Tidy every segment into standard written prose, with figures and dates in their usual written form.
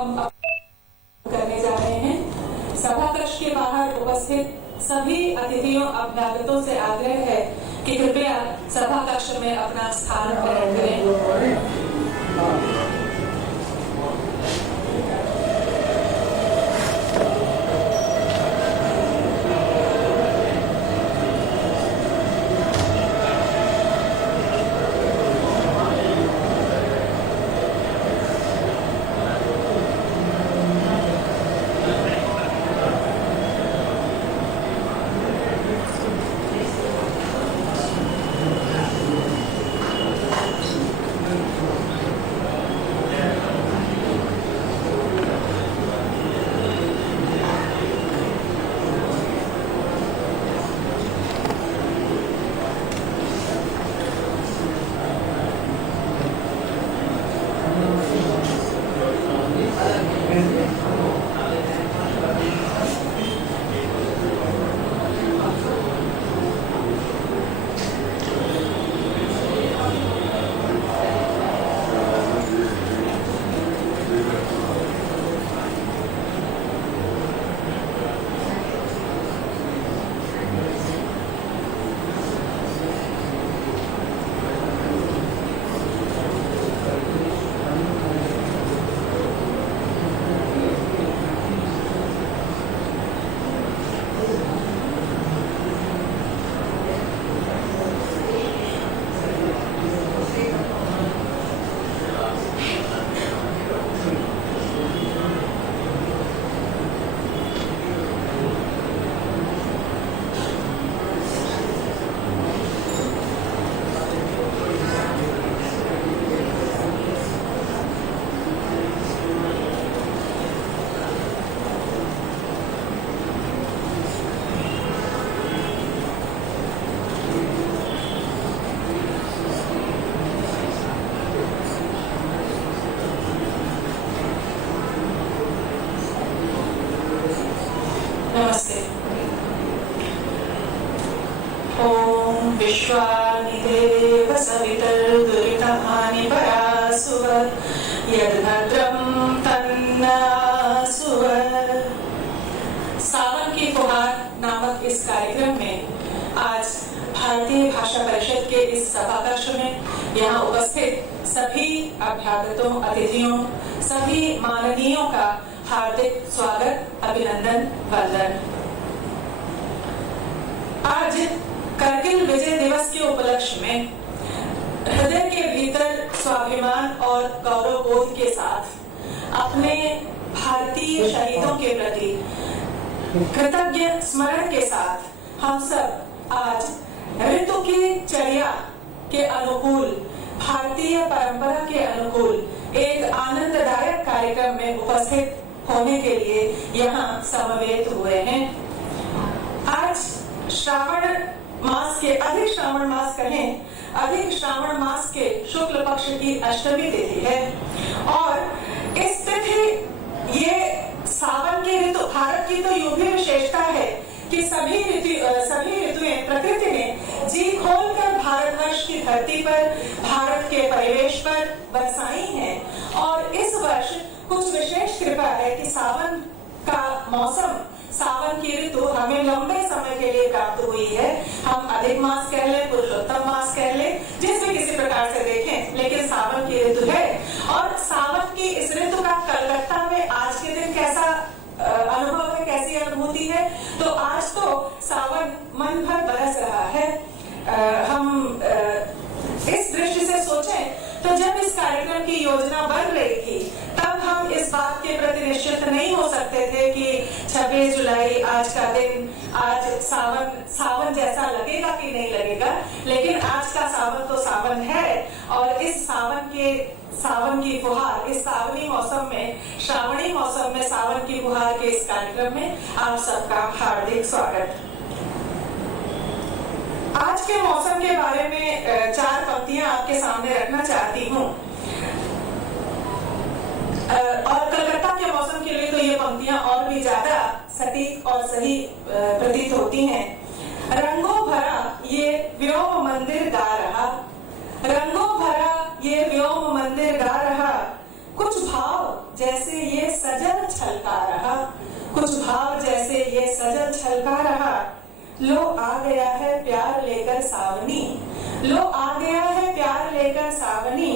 हम करने जा रहे हैं। सभा कक्ष के बाहर उपस्थित सभी अतिथियों अभ्यागतों से आग्रह है कि कृपया सभा कक्ष में अपना स्थान ग्रहण करें। नमस्ते। ओम विश्वानिदेव सवितर्दुरितहानि परासुव यद्भद्रं तन्नासुव। सावन की फुहार नामक इस कार्यक्रम में आज भारतीय भाषा परिषद के इस सभा कक्ष में यहाँ उपस्थित सभी अभ्यागतों, अतिथियों, सभी माननीयों का हार्दिक स्वागत, अभिनंदन, वंदन। आज करगिल विजय दिवस के उपलक्ष्य में हृदय के भीतर स्वाभिमान और गौरव बोध के साथ अपने भारतीय शहीदों के प्रति कृतज्ञ स्मरण के साथ हम सब आज ऋतु की चर्या के अनुकूल, भारतीय परंपरा के अनुकूल एक आनंददायक कार्यक्रम में उपस्थित होने के लिए यहाँ समवेत हुए हैं। आज श्रावण मास के अधिक श्रावण मास के शुक्ल पक्ष की अष्टमी तिथि है और इस तिथि ये सावन की ऋतु, भारत की तो यूं भी विशेषता है कि सभी ऋतुएं प्रकृति ने जी खोलकर भारतवर्ष की धरती पर, भारत के परिवेश पर बरसाई हैं और इस वर्ष कुछ विशेष कृपा है कि सावन का मौसम, सावन की ऋतु हमें लंबे समय के लिए प्राप्त हुई है। हम अधिक मास कह लें, पुरुषोत्तम मास कह लें, जिस भी किसी प्रकार से देखें, लेकिन सावन की ऋतु है। और सावन की इस ऋतु का कलकत्ता में आज के दिन कैसा अनुभव है, कैसी अनुभूति है, तो आज तो सावन मन भर बरस रहा है। हम इस दृष्टि से सोचें तो जब इस कार्यक्रम की योजना बन रही थी तब हम इस बात के प्रति निश्चित नहीं हो सकते थे कि 26 जुलाई आज का दिन, आज सावन जैसा लगेगा कि नहीं लगेगा, लेकिन आज का सावन तो सावन है और इस सावन की फुहार, इस सावनी मौसम में, श्रावणी मौसम में सावन की फुहार के इस कार्यक्रम में आप सबका हार्दिक स्वागत। आज के मौसम के बारे में 4 पंक्तियां आपके सामने रखना चाहती हूँ और कलकत्ता के मौसम के लिए तो ये पंक्तियां और भी ज्यादा सटीक और सही प्रतीत होती हैं। रंगों भरा ये व्योम मंदिर गा रहा, रंगों भरा ये व्योम मंदिर गा रहा, कुछ भाव जैसे ये लो आ गया है प्यार लेकर सावनी, लो आ गया है प्यार लेकर सावनी,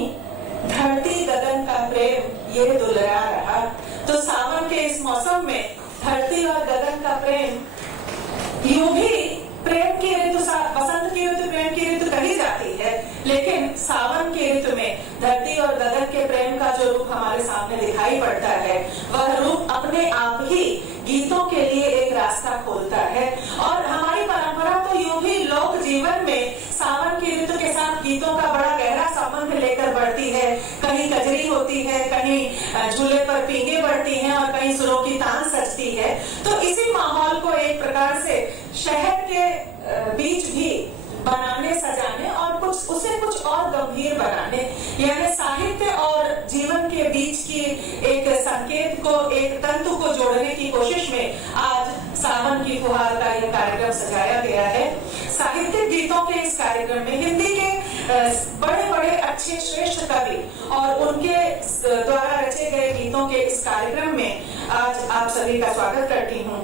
धरती गगन का प्रेम ये दुलरा रहा। तो सावन के इस मौसम में धरती और गगन का प्रेम, यूं भी प्रेम की ऋतु, बसंत की ऋतु प्रेम की ऋतु कही जाती है, लेकिन सावन की ऋतु में धरती और गगन के प्रेम का जो रूप हमारे सामने दिखाई पड़ता है, वह रूप अपने आप ही गीतों के लिए एक रास्ता खोलता है। और हमारी परंपरा तो यूं भी लोक जीवन में सावन की ऋतु के साथ गीतों का बड़ा गहरा संबंध लेकर बढ़ती है। कहीं कजरी होती है, कहीं झूले पर पींगे बढ़ती हैं और कहीं सुरों की तान सजती है। तो इसी माहौल को एक प्रकार से शहर के बीच भी बनाने, सजाने और उसे कुछ और गंभीर बनाने, यानी साहित्य और जीवन के बीच की एक संकेत को, एक तंतु को जोड़ने की कोशिश में आज सावन की फुहार का यह कार्यक्रम सजाया गया है। साहित्यिक गीतों के इस कार्यक्रम में हिंदी के बड़े बड़े अच्छे श्रेष्ठ कवि और उनके द्वारा रचे गए गीतों के इस कार्यक्रम में आज आप सभी का स्वागत करती हूँ।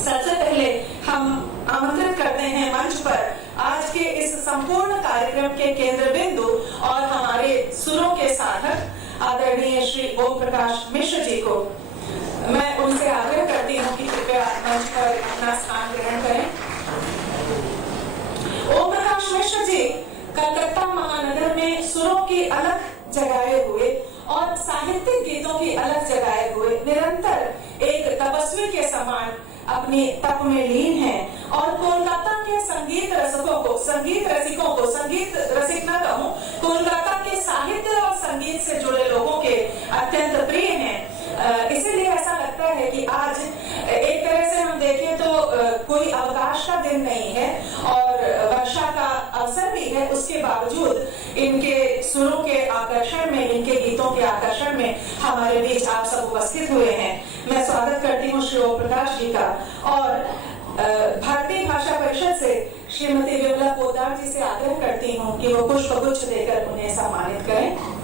सबसे पहले हम आमंत्रित करते हैं मंच पर आज के इस संपूर्ण कार्यक्रम के केंद्र बिंदु और हमारे सुरों के साधक आदरणीय श्री ओम प्रकाश मिश्र जी को। मैं उनसे आग्रह करती हूँ कि कृपया मंच पर अपना स्थान ग्रहण करें। ओम प्रकाश मिश्र जी कलकत्ता महानगर में सुरों की अलग जगाए हुए और साहित्यिक गीतों की अलग जगाए हुए निरंतर एक तपस्वी के समान अपनी तप में लीन है और कोलकाता के संगीत रसिकों को, संगीत रसिक न कहूं, कोलकाता के साहित्य और संगीत से जुड़े लोगों के अत्यंत प्रिय हैं। इसीलिए ऐसा लगता है कि आज एक तरह से हम देखें तो कोई अवकाश का दिन नहीं है और वर्षा का अवसर भी है, उसके बावजूद इनके सुरों के आकर्षण में, इनके गीतों के आकर्षण में हमारे बीच आप सब उपस्थित हुए हैं। मैं स्वागत करती हूँ श्री ओम प्रकाश जी का और भारतीय भाषा परिषद से श्रीमती विमला पोद्दार जी से आग्रह करती हूँ कि वो पुष्पगुच्छ देकर उन्हें सम्मानित करें।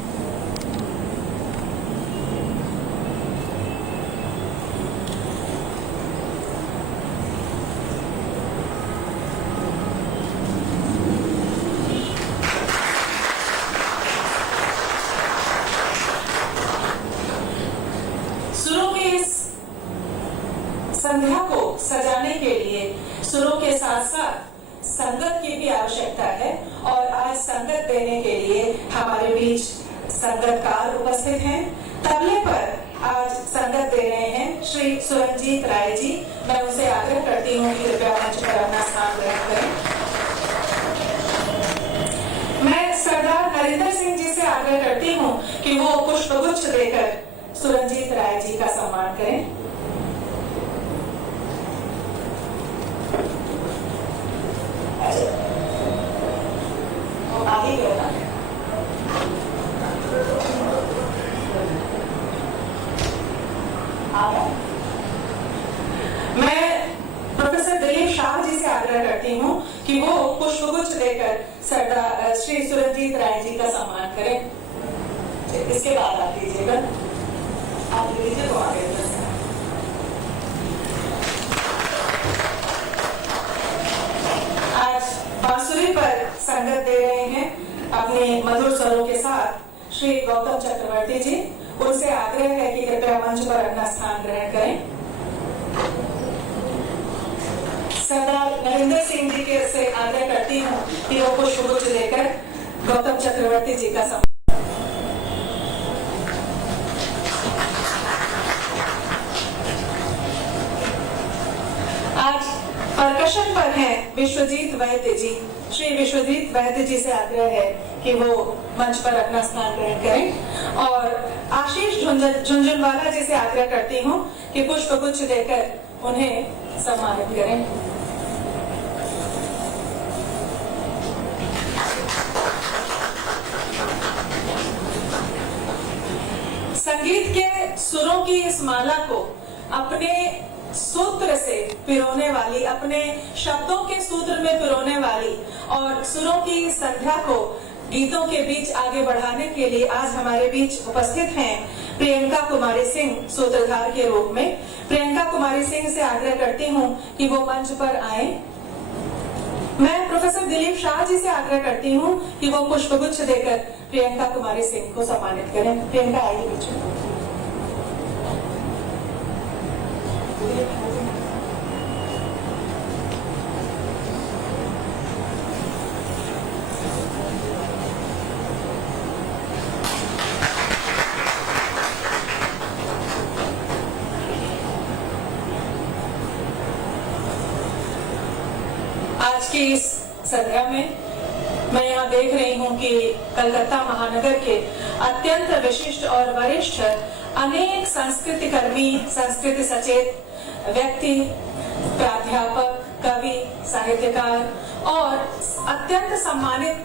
संध्या को सजाने के लिए सुरों के साथ साथ संगत की भी आवश्यकता है और आज संगत देने के लिए हमारे बीच संगतकार उपस्थित हैं। तबले पर आज संगत दे रहे हैं श्री सुरंजीत राय जी। मैं उनसे आग्रह करती हूँ कि कृपया मंच पर अपना स्थान ग्रहण करें। मैं सरदार नरेंद्र सिंह जी से आग्रह करती हूँ कि वो पुष्पगुच्छ देकर सुरंजीत राय जी का सम्मान करें। मैं प्रोफेसर दिलीप शाह जी से आग्रह करती हूँ कि वो पुष्पगुच्छ देकर सरदार श्री सुरंजीत राय जी का सम्मान करें। इसके बाद आप लीजिएगा, आप लीजिए तो आगे। आज बांसुरी पर संगत दे रहे हैं अपने मधुर स्वरों के साथ श्री गौतम चक्रवर्ती जी। उनसे आग्रह है कि कृपया मंच पर अपना स्थान ग्रहण करें। सरदार नरेंद्र सिंह जी के से आग्रह करती हूँ कि वो पुष्पगुच्छ देकर गौतम चक्रवर्ती जी का सम्मान। आज परकशन पर हैं विश्वजीत वैद्य जी। श्री विश्वजीत वैद्य जी से आग्रह है कि वो मंच पर अपना स्थान ग्रहण करें और आशीष झुंझुनवाला जी से आग्रह करती हूँ कि पुष्पगुच्छ देकर उन्हें सम्मानित करें। संगीत के सुरों की इस माला को अपने सूत्र से पिरोने वाली, अपने शब्दों के सूत्र में पिरोने वाली और सुरों की संध्या को गीतों के बीच आगे बढ़ाने के लिए आज हमारे बीच उपस्थित हैं प्रियंका कुमारी सिंह सूत्रधार के रूप में। प्रियंका कुमारी सिंह से आग्रह करती हूँ कि वो मंच पर आए मैं प्रोफेसर दिलीप शाह जी से आग्रह करती हूँ कि वो पुष्पगुच्छ देकर प्रियंका कुमारी सिंह को सम्मानित करें। प्रियंका आइए बीच आज की इस संध्या में मैं यहाँ देख रही हूँ कि कलकत्ता महानगर के अत्यंत विशिष्ट और वरिष्ठ अनेक संस्कृति कर्मी, संस्कृति सचेत व्यक्ति, प्राध्यापक, कवि, साहित्यकार और अत्यंत सम्मानित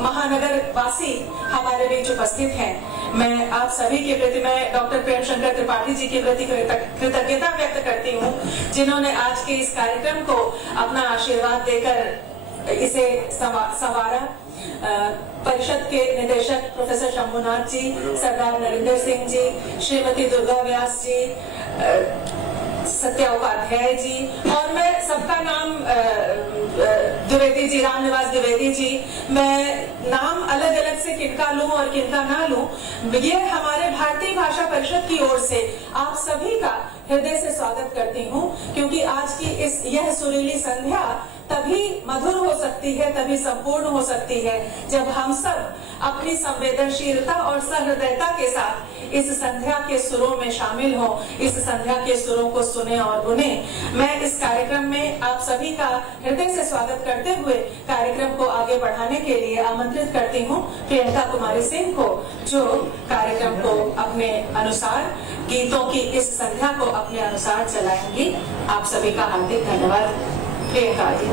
महानगर वासी हमारे बीच उपस्थित हैं। मैं आप सभी के प्रति, मैं डॉक्टर प्रेम शंकर त्रिपाठी जी के प्रति कृतज्ञता व्यक्त करती हूँ, जिन्होंने आज के इस कार्यक्रम को अपना आशीर्वाद देकर इसे संवारा। परिषद के निदेशक प्रोफेसर शंभुनाथ जी, सरदार नरेंद्र सिंह जी, श्रीमती दुर्गा व्यास जी, सत्या उपाध्याय जी, और मैं सबका नाम द्विवेदी जी, रामनिवास द्विवेदी जी, मैं नाम अलग अलग से किनका लूं और किनका ना लूं, ये हमारे भारतीय भाषा परिषद की ओर से आप सभी का हृदय से स्वागत करती हूँ, क्योंकि आज की यह सुरीली संध्या तभी मधुर हो सकती है, तभी संपूर्ण हो सकती है, जब हम सब अपनी संवेदनशीलता और सहृदयता के साथ इस संध्या के सुरों में शामिल हो, इस संध्या के सुरों को सुने और गुने। मैं इस कार्यक्रम में आप सभी का हृदय से स्वागत करते हुए कार्यक्रम को आगे बढ़ाने के लिए आमंत्रित करती हूँ प्रियंका कुमारी सिंह को, जो कार्यक्रम को अपने अनुसार, गीतों की इस संध्या को अपने अनुसार चलाएंगी। आप सभी का हार्दिक धन्यवाद। प्रियंका जी।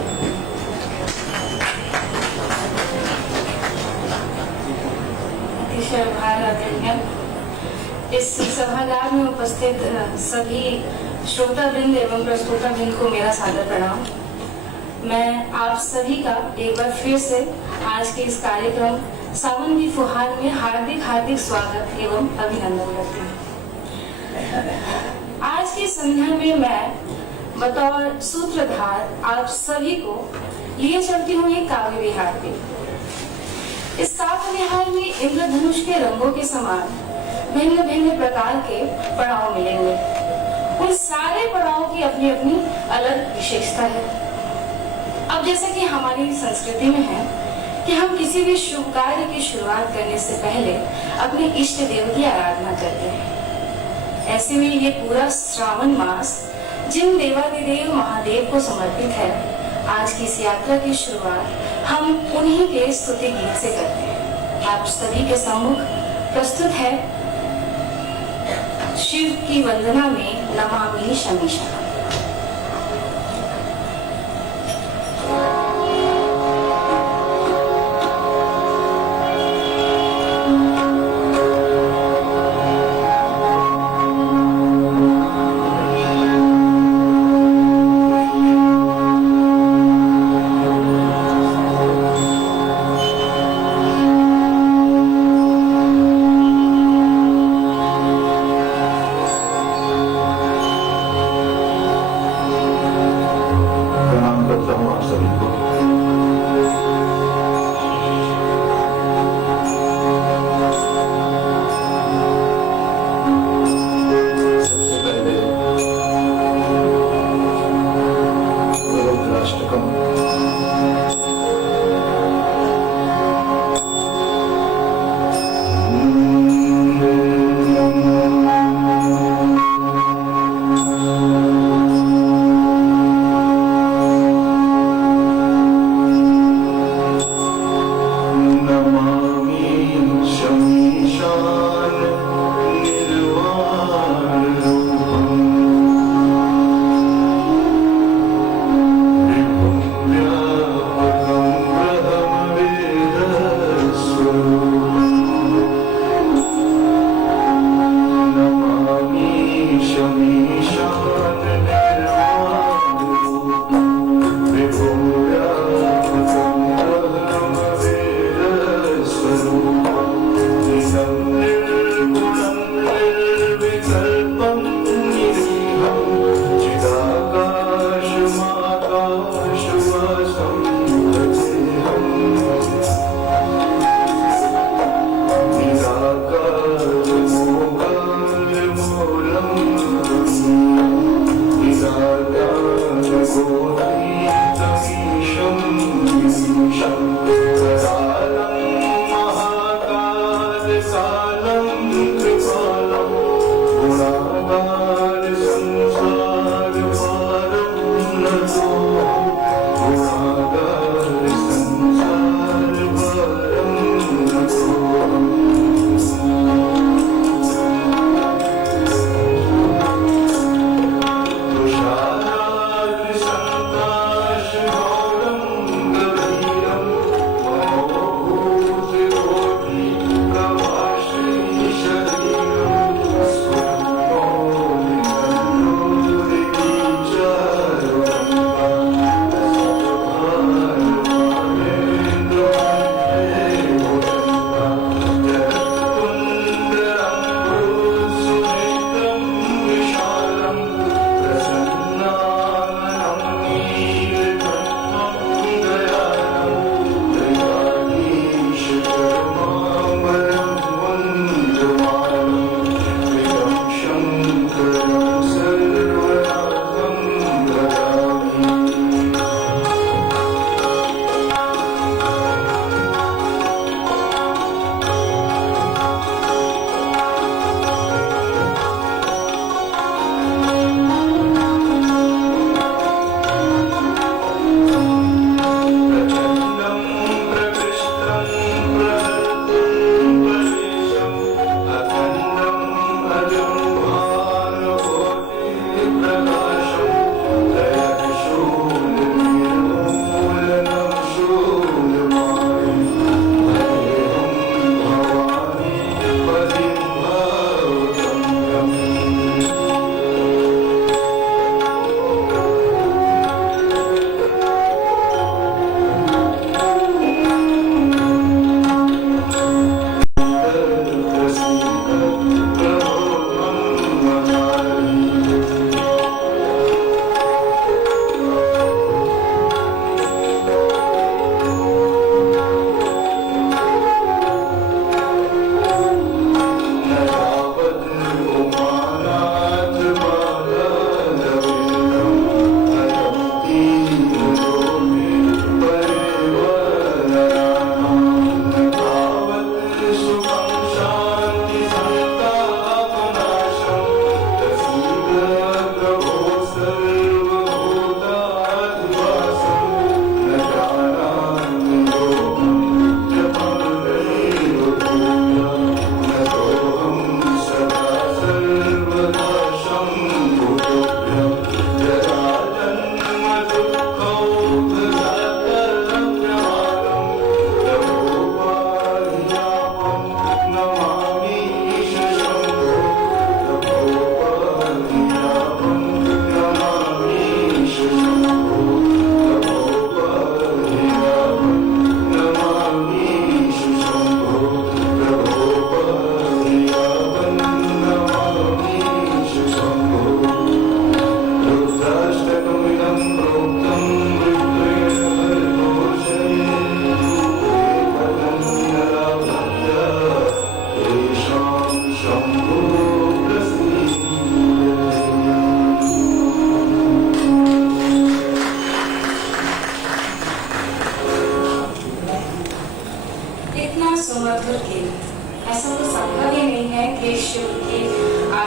इस सभागार में उपस्थित सभी श्रोतावृंद एवं प्रस्तोतावृंद को मेरा सादर प्रणाम। मैं आप सभी का एक बार फिर से आज के इस कार्यक्रम सावन की फुहार में हार्दिक स्वागत एवं अभिनंदन करती हूँ। आज की संध्या में मैं बतौर सूत्रधार आप सभी को लिए चलती हूँ एक काव्य विहार पे। इस काव्य विहार में इंद्रधनुष के रंगों के समान भिन्न भिन्न प्रकार के पड़ाव मिलेंगे। उन सारे पड़ाव की अपनी अपनी अलग विशेषता है। अब जैसे कि हमारी संस्कृति में है कि हम किसी भी शुभ कार्य की शुरुआत करने से पहले अपने इष्ट देव की आराधना करते हैं। ऐसे में ये पूरा श्रावण मास जिन देवादिदेव महादेव को समर्पित है, आज की इस यात्रा की शुरुआत हम उन्हीं के स्तुति गीत से करते हैं। आप सभी के सम्मुख प्रस्तुत है शिव की वंदना में नमामि शमीशा।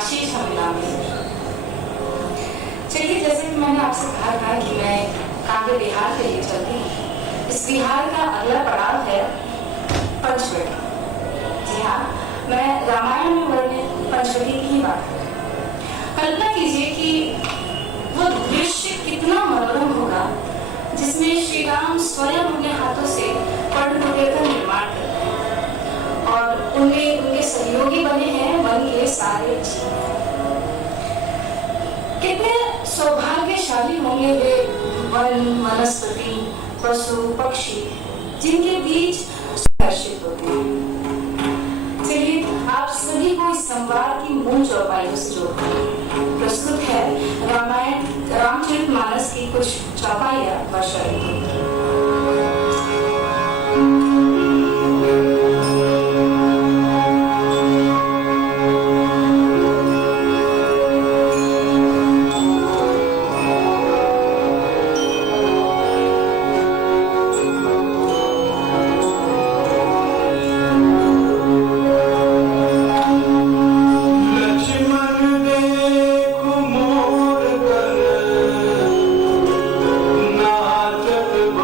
आशीष हम मिलावे। चलिए, जैसे कि मैंने आपसे कहा था कि मैं काव्य विहार के लिए चलती हूँ। इस विहार का अगला पड़ाव है पंचवटी। जी हाँ, मैं रामायण में वर्णित पंचवटी की बात करूं। कल्पना कीजिए कि वो दृश्य कितना मनोरम होगा जिसमें श्री राम स्वयं अपने हाथों से पर्णकुटीर का निर्माण करते हैं और उनमें उनके सहयोगी बने हैं वन के सारे जीव। कितने सौभाग्यशाली होंगे वे वन, वनस्पति, पशु, पक्षी जिनके बीच संघर्षित होते हैं। चलिए, आप सभी को इस संवाद की मूल चौपाइयों से जोड़ते हैं। प्रस्तुत है रामायण रामचरितमानस की कुछ चौपाइयां वर्षा ऋतु। नाचत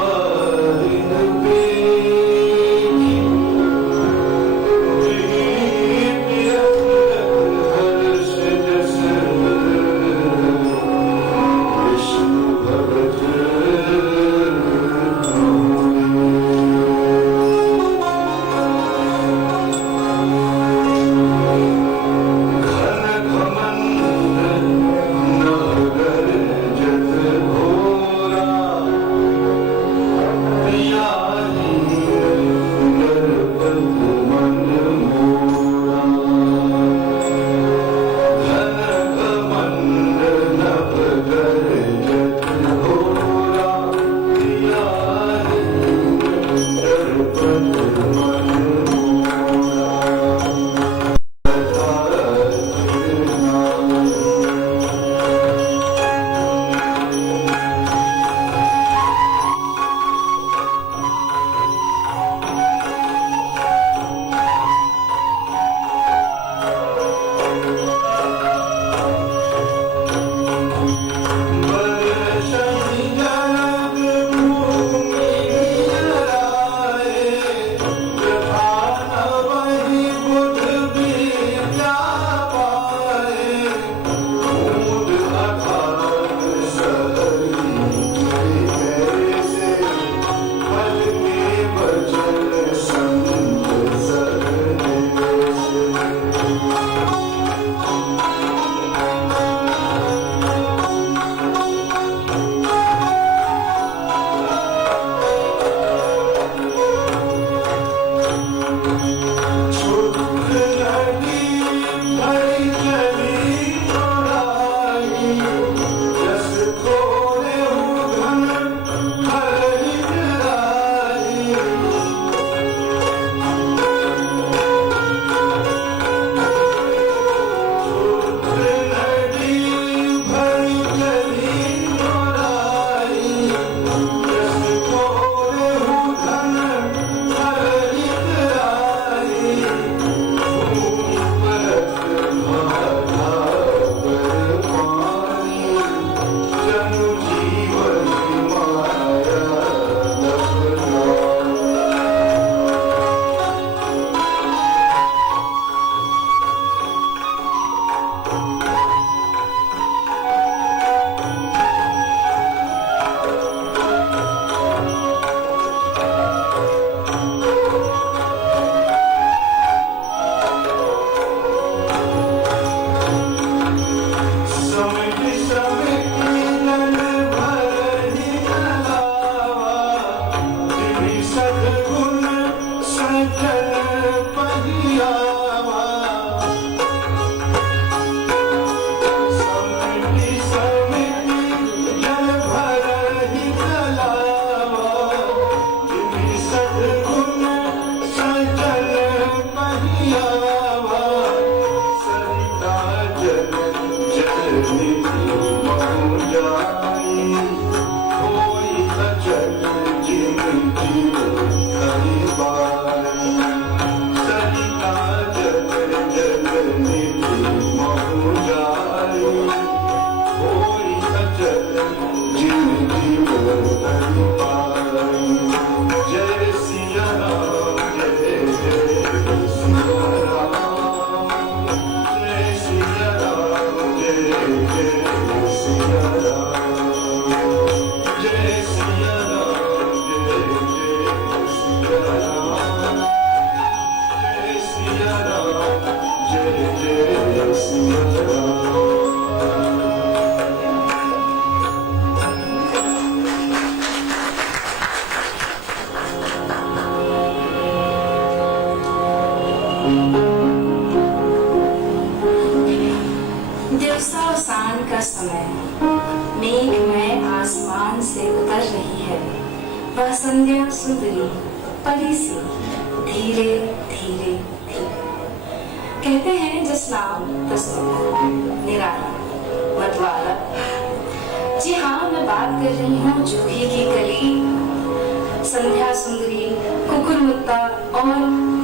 दिवसावसान का समय, मेघमय आसमान से उतर रही है वह संध्या सुंदरी परी सी, धीरे धीरे धीरे। कहते हैं जिस नाम प्रस्तुत निराला मतवाला। जी हाँ, मैं बात कर रही हूँ जूही की कली, संध्या सुंदरी, कुकुरमुत्ता और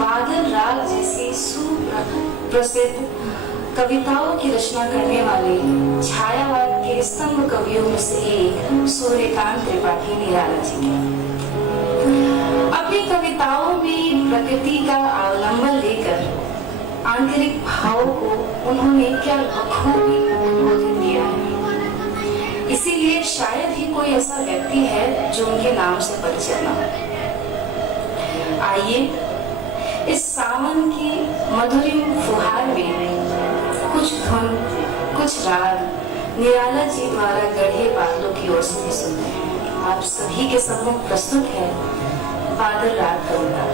बादल राग जैसी सुप्रसिद्ध कविताओं की रचना करने वाले छायावाद के स्तंभ कवियों में से एक सूर्यकांत त्रिपाठी निराला जी की। अपनी कविताओं में प्रकृति का अवलंबन लेकर आंतरिक भाव को उन्होंने क्या बखूबी संबोधित किया है। इसीलिए शायद ही कोई ऐसा व्यक्ति है जो उनके नाम से परिचित न हो। आइए इस सावन की मधुरिम फुहार में कुछ धुन, कुछ राग निराला जी द्वारा गढ़े बादलों की ओर से भी सुनते हैं। आप सभी के सम्मुख प्रस्तुत है बादल राग कविता।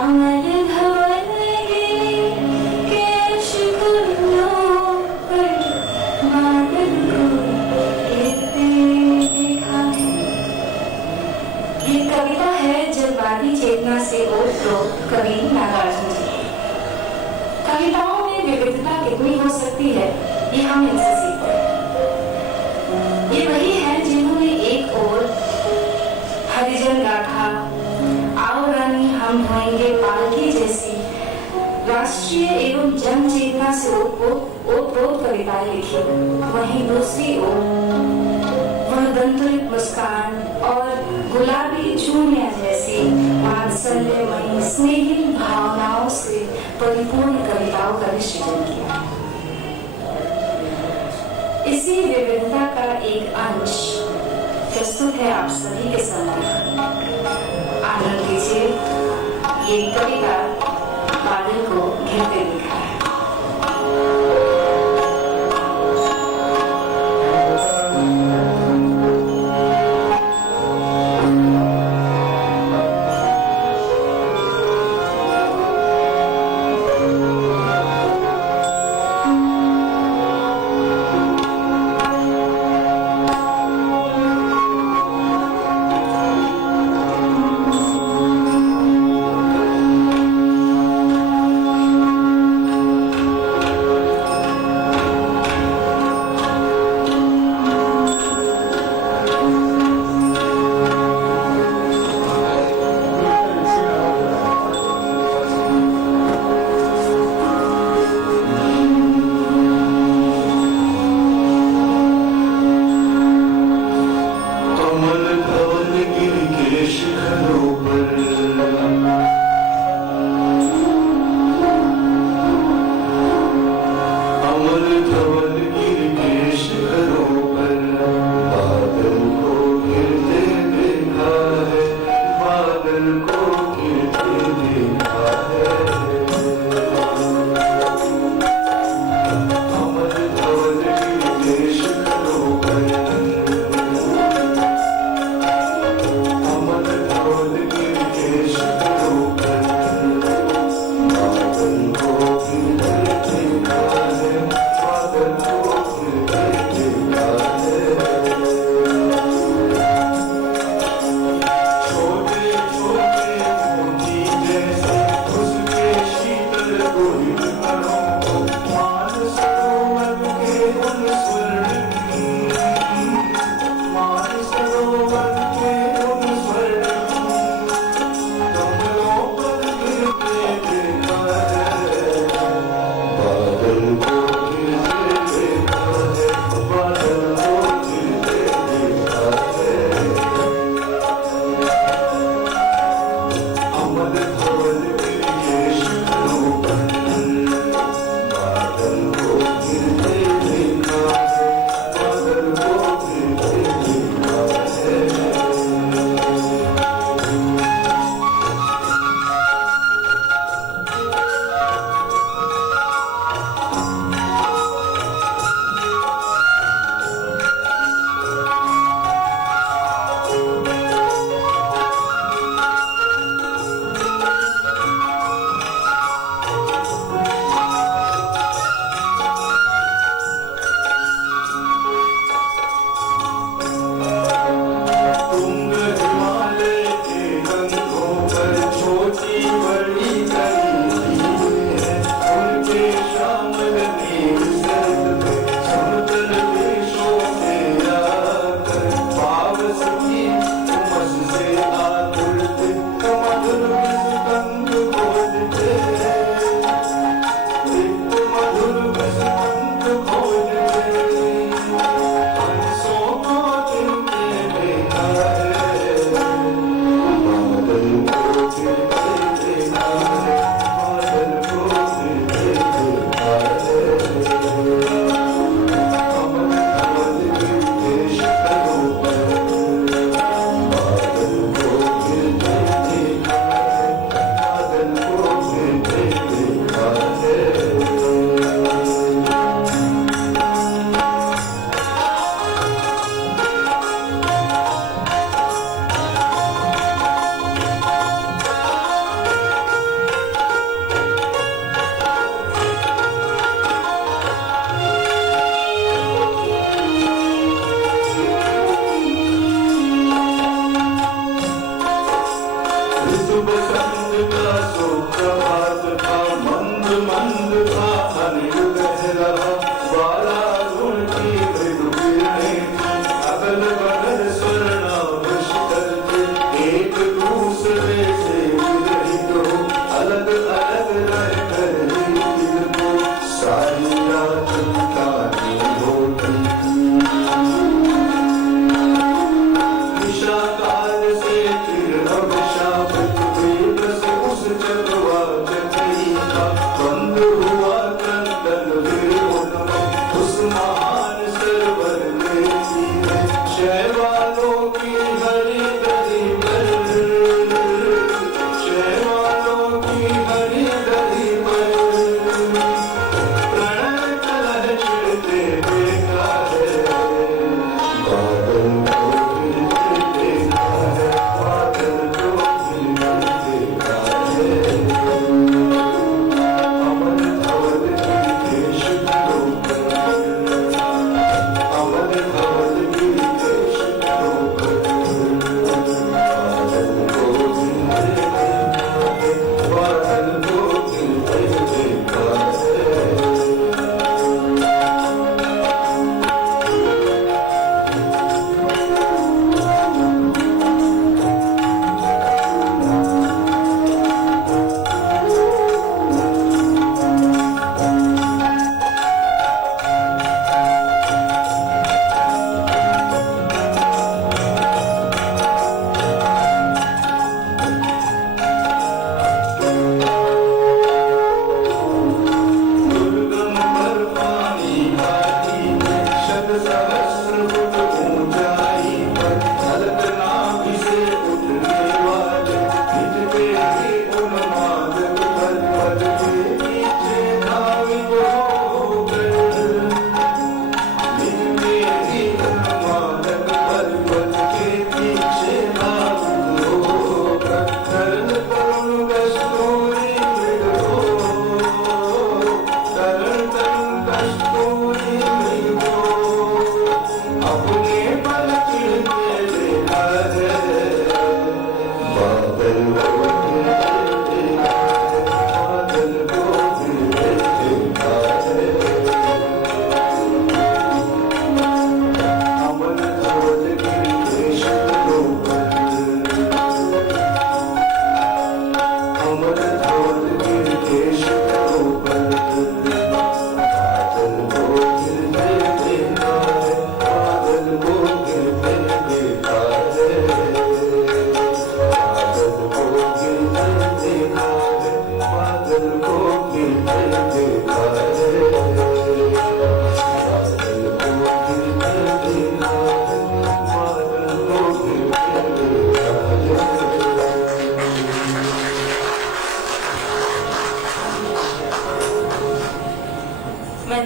कमल धवल गिरे केश कुल्लों पर बादल को गिरते देखा है। ये कविता है जज्बाती चेतना से ओतप्रोत कवि नागार्जुन जी। कविताओं में विविधता कितनी हो सकती है ये हम इनसे सीखते हैं। ये वही है जिन्होंने एक ओर हरिजन गाथा, आओ रानी हम ढोएंगे पालकी जैसी राष्ट्रीय एवं जन चेतना से ओतप्रोत कविताएं लिखी, वहीं दूसरी ओर वह दंतुलित मुस्कान और गुलाबी चूड़ियां जैसी वात्सल्यमयी स्नेहिल भावनाओं से परिपूर्ण कविताओं का सृजन किया। इसी विविधता का एक अंश प्रस्तुत है आप सभी के सामने। आनंद लीजिए, ये कविता बादल को घेरते लिखा है।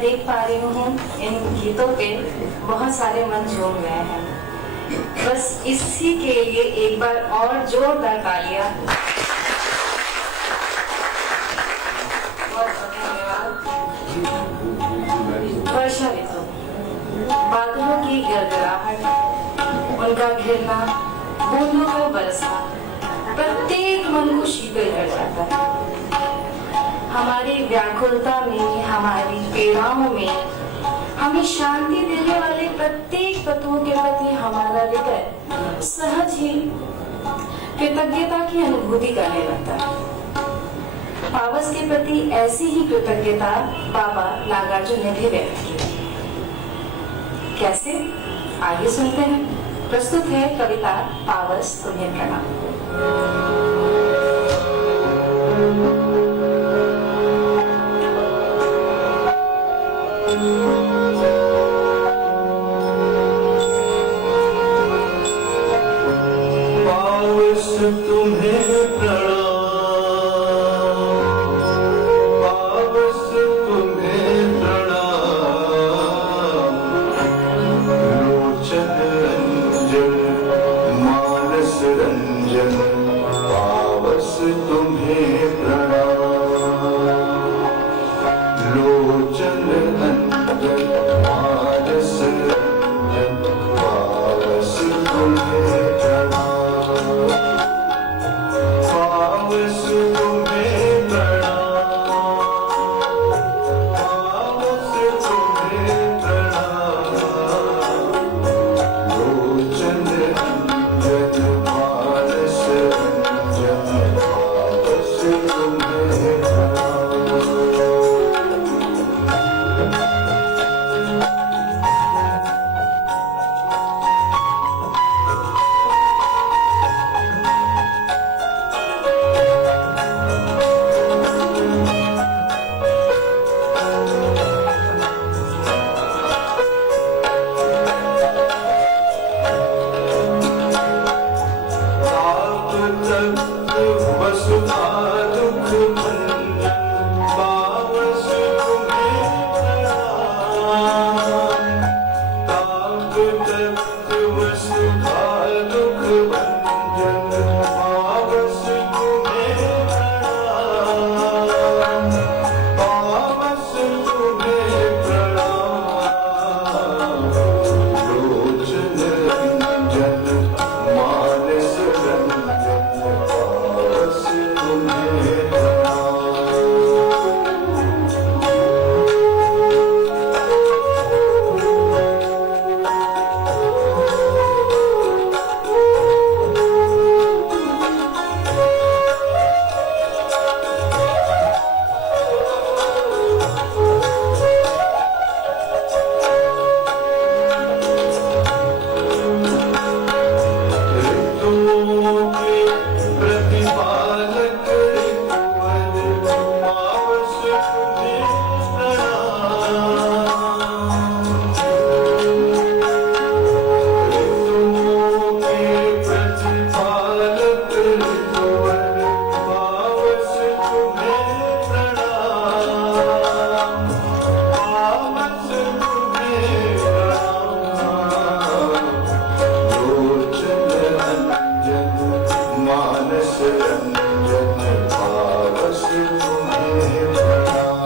देख पा रही हूँ इन गीतों पे बहुत सारे मन झूम गए हैं। बस इसी के लिए एक बार और जोरदार तालियां। वर्षा ऋतु, बादलों की गड़गड़ाहट, उनका घिरना, बूंदों का बरसना प्रत्येक मन को शीतल कर जाता है। हमारी व्याकुलता में, हमारी पीड़ाओं में हमें शांति देने वाले प्रत्येक तत्वों के प्रति हमारा हृदय सहज ही कृतज्ञता की अनुभूति करने लगता है। पावस के प्रति ऐसी ही कृतज्ञता बाबा नागार्जुन ने भी व्यक्त की। कैसे? आगे सुनते हैं। प्रस्तुत है कविता पावस तुम्हें प्रणाम। पावस तुम्हें प्रणाम, पावस तुम्हें प्रणाम। लोचन रंजन मानस रंजन, पावस तुम्हें प्रणाम। लोचन रंजन मानस रंजन, पावस तुम्हें प्रणाम। पावस तुम्हें प्रणाम, पावस तुम्हें प्रणाम। लोचन रंजन मानस रंजन, पावस तुम्हें प्रणाम।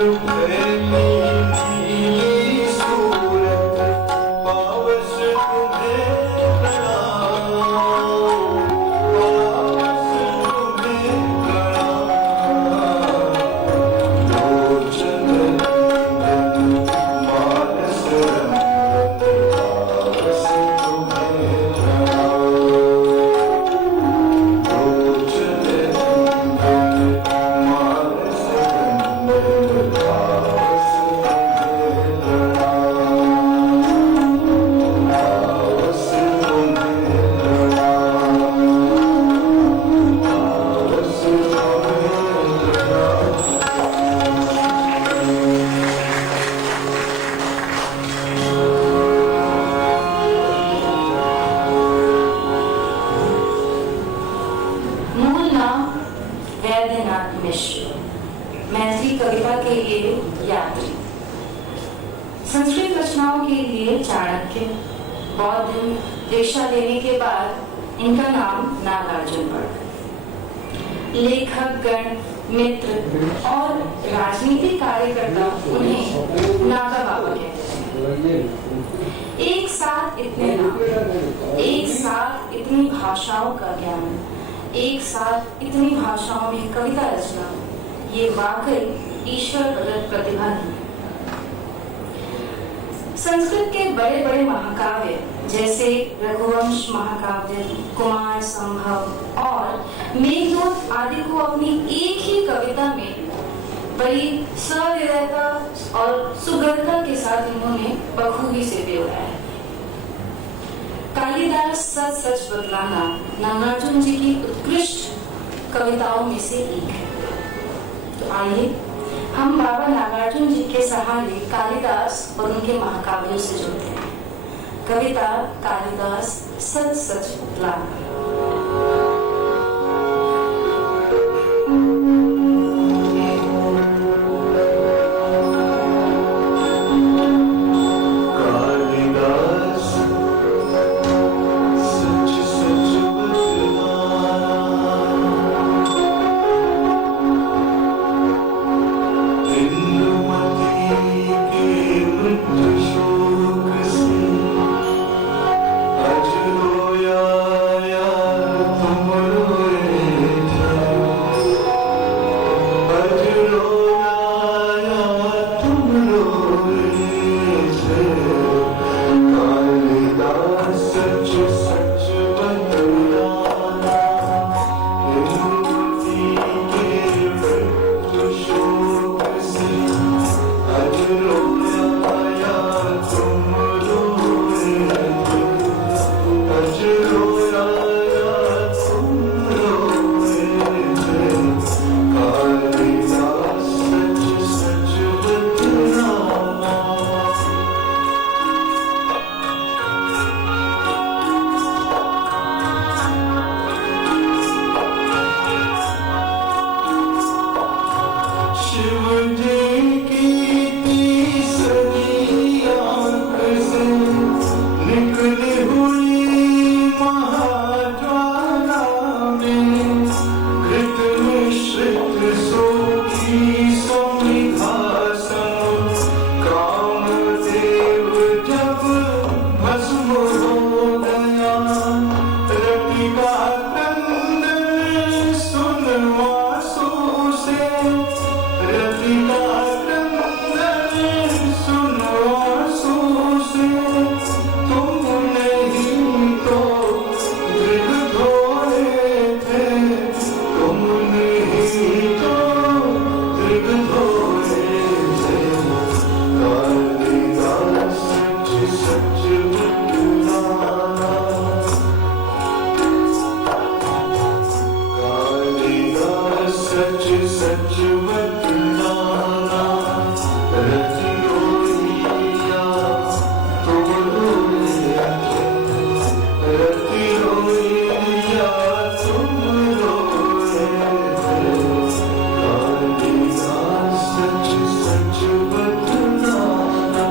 फैली नीली सूरत पावस तुम्हें प्रणाम पावस तुम्हें प्रणाम लोचन मानस पावस तुम्हें प्रणाम लोचन मानस पावस मूल नाम वैद्यनाथ मिश्र, मैथिली कविता के लिए यात्री, संस्कृत रचनाओं के लिए चाणक्य, बौद्ध दीक्षा लेने के बाद इनका नाम नागार्जुन पड़ा। लेखक गण, मित्र और राजनीतिक कार्यकर्ता उन्हें नागा बाबा कहते हैं। एक साथ इतने नाम, एक साथ इतनी भाषाओं का ज्ञान, एक साथ इतनी भाषाओं में कविता रचना, ये वाकई ईश्वर प्रदत्त प्रतिभा है। संस्कृत के बड़े बड़े महाकाव्य जैसे रघुवंश महाकाव्य, कुमार संभव और मेघदूत आदि को अपनी एक ही कविता में बड़ी सहृदयता और सुगढ़ता के साथ इन्होंने बखूबी से पिरोया है। कालिदास सच सच बतलाना नागार्जुन जी की उत्कृष्ट कविताओं में से एक है। तो आइए हम बाबा नागार्जुन जी के सहारे कालिदास और उनके महाकाव्यों से जुड़ते हैं। कविता कालिदास सच सच बतलाना। कालिदास सच सच बतलाना इंदुमती के मृत्यु शोक से अज रोया तुम रोए थे अज रोया तुम रोए थे कालिदास सच सच बतलाना इंदुमती के मृत्यु शोक से अज रोया तुम रोए थे अज रोया तुम रोए थे कालिदास सच सच बतलाना शिव जी की तीसरी आंख से निकली हुई महाज्वाला में घृत मिश्रित सोखी समिधासन कामदेव जब भस्म हो गया रतिका क्रंदन सुन वासु से रतिका क्रंदन सुन वासु से तुमने ही तो दृढ़ धोए थे तुमने ही तो दृढ़ धोए थे कालिदास सच सच बतलाना कालिदास सच सच बतलाना रति रोइया तुम रोए थे रति रोइया तुम रोए थे कालिदास सच सच बतलाना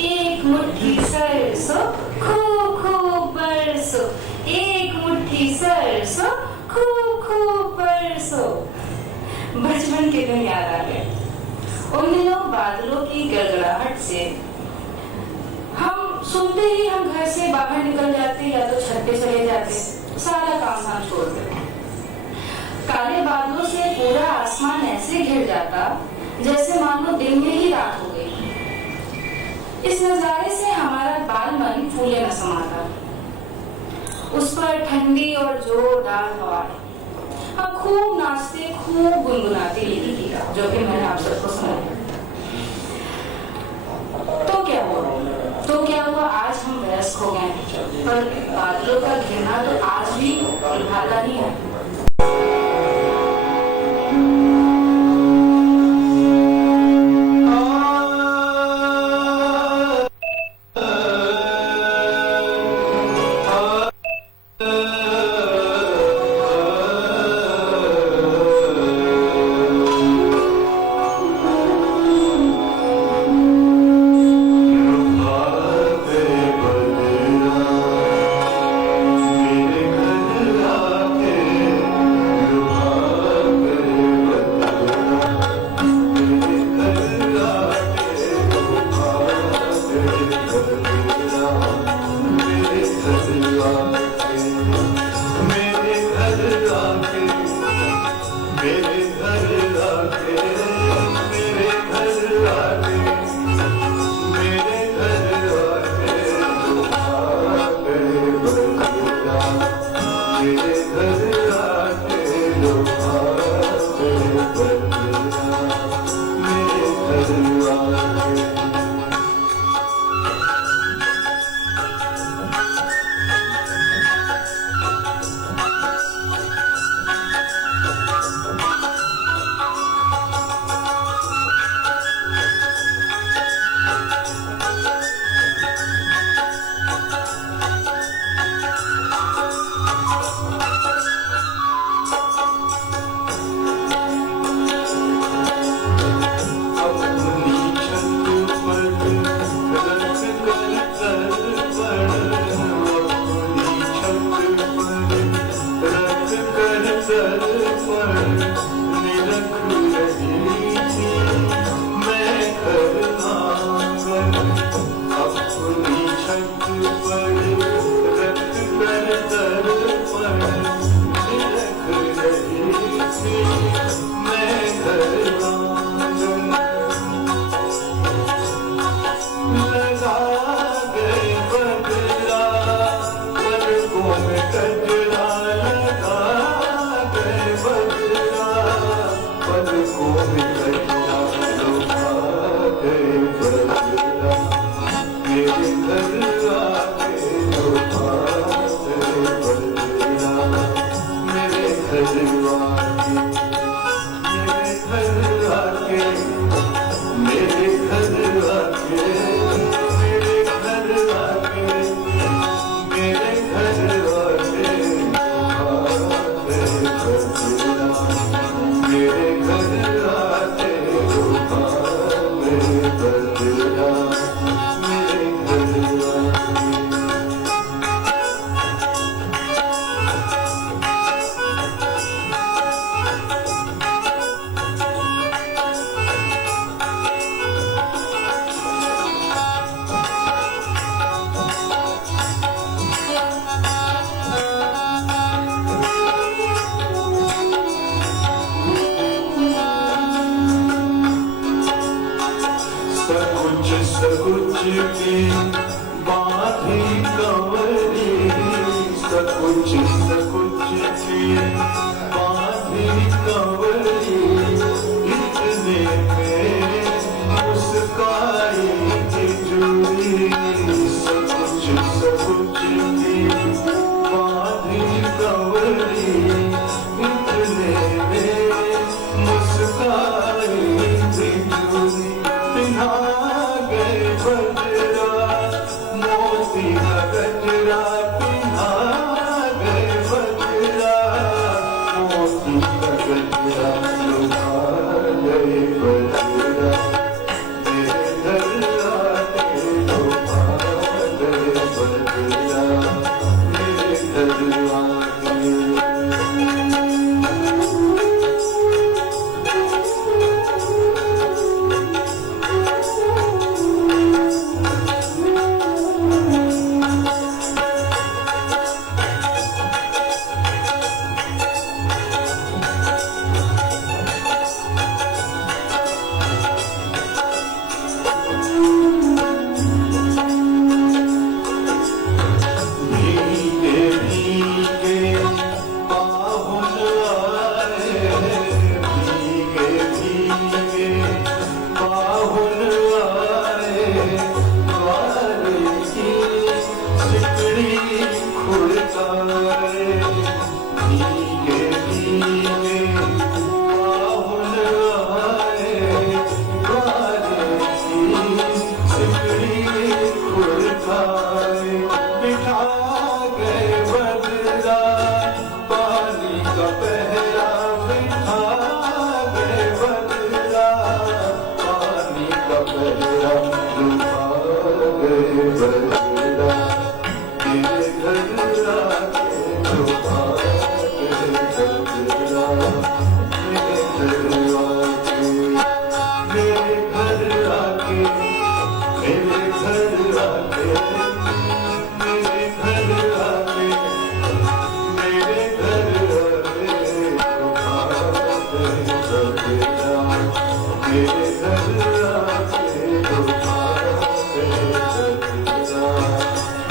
एक मुट्ठी सरसों खूब खूब बरसो, एक मुट्ठी सरसों खूब खूब बरसो। बचपन के दिन याद आ गए। उन दिनों बादलों की गड़गड़ाहट से हम सुनते ही हम घर से बाहर निकल जाते या तो छत पे चले जाते, सारा काम धाम छोड़ देते। काले बादलों से पूरा आसमान ऐसे घिर जाता जैसे मानो दिन में ही रात हो गई। इस नजारे से हमारा बाल मन फूले न समाता। उस पर ठंडी और जोरदार हवाएं, हम खूब नाचते खूब गुनगुनाते यही किया जो कि मैंने आप सबको सुनाया। तो क्या हुआ आज हम वयस्क हो गए, पर बादलों का घिरना तो आज भी निभाता ही है। के बाधी कंवरी सकुच सकुच के बाधी कंवरी इतने में मुस्काई तिजोरी सकुच सकुच के बाधी कंवरी इतने में मुस्काई तिजोरी पिन्हा गए बजरा मोती का गजरा पिन्हा गए बजरा मोती का गजरा लुभा गए बजरा तेरे घर आके लुभा गए बजरा मेरे घर आके भीगे भीगे पाहुन आए भीगे भीगे पाहुन आए द्वार की सिकड़ी खुड़काए भीगे भीगे पाहुन आए द्वार की सिकड़ी खुड़काए बिठा गए बदला पानी का पहरा बिठा गए बदला पानी का पहरा डुबा गए बदला तेरे घर आके डुबा गए बदला मेरे घर आके मेरे घर आके मेरे घर आके मेरे घर आके डुबा गए बदला मेरे घर आके डुबा गए बदला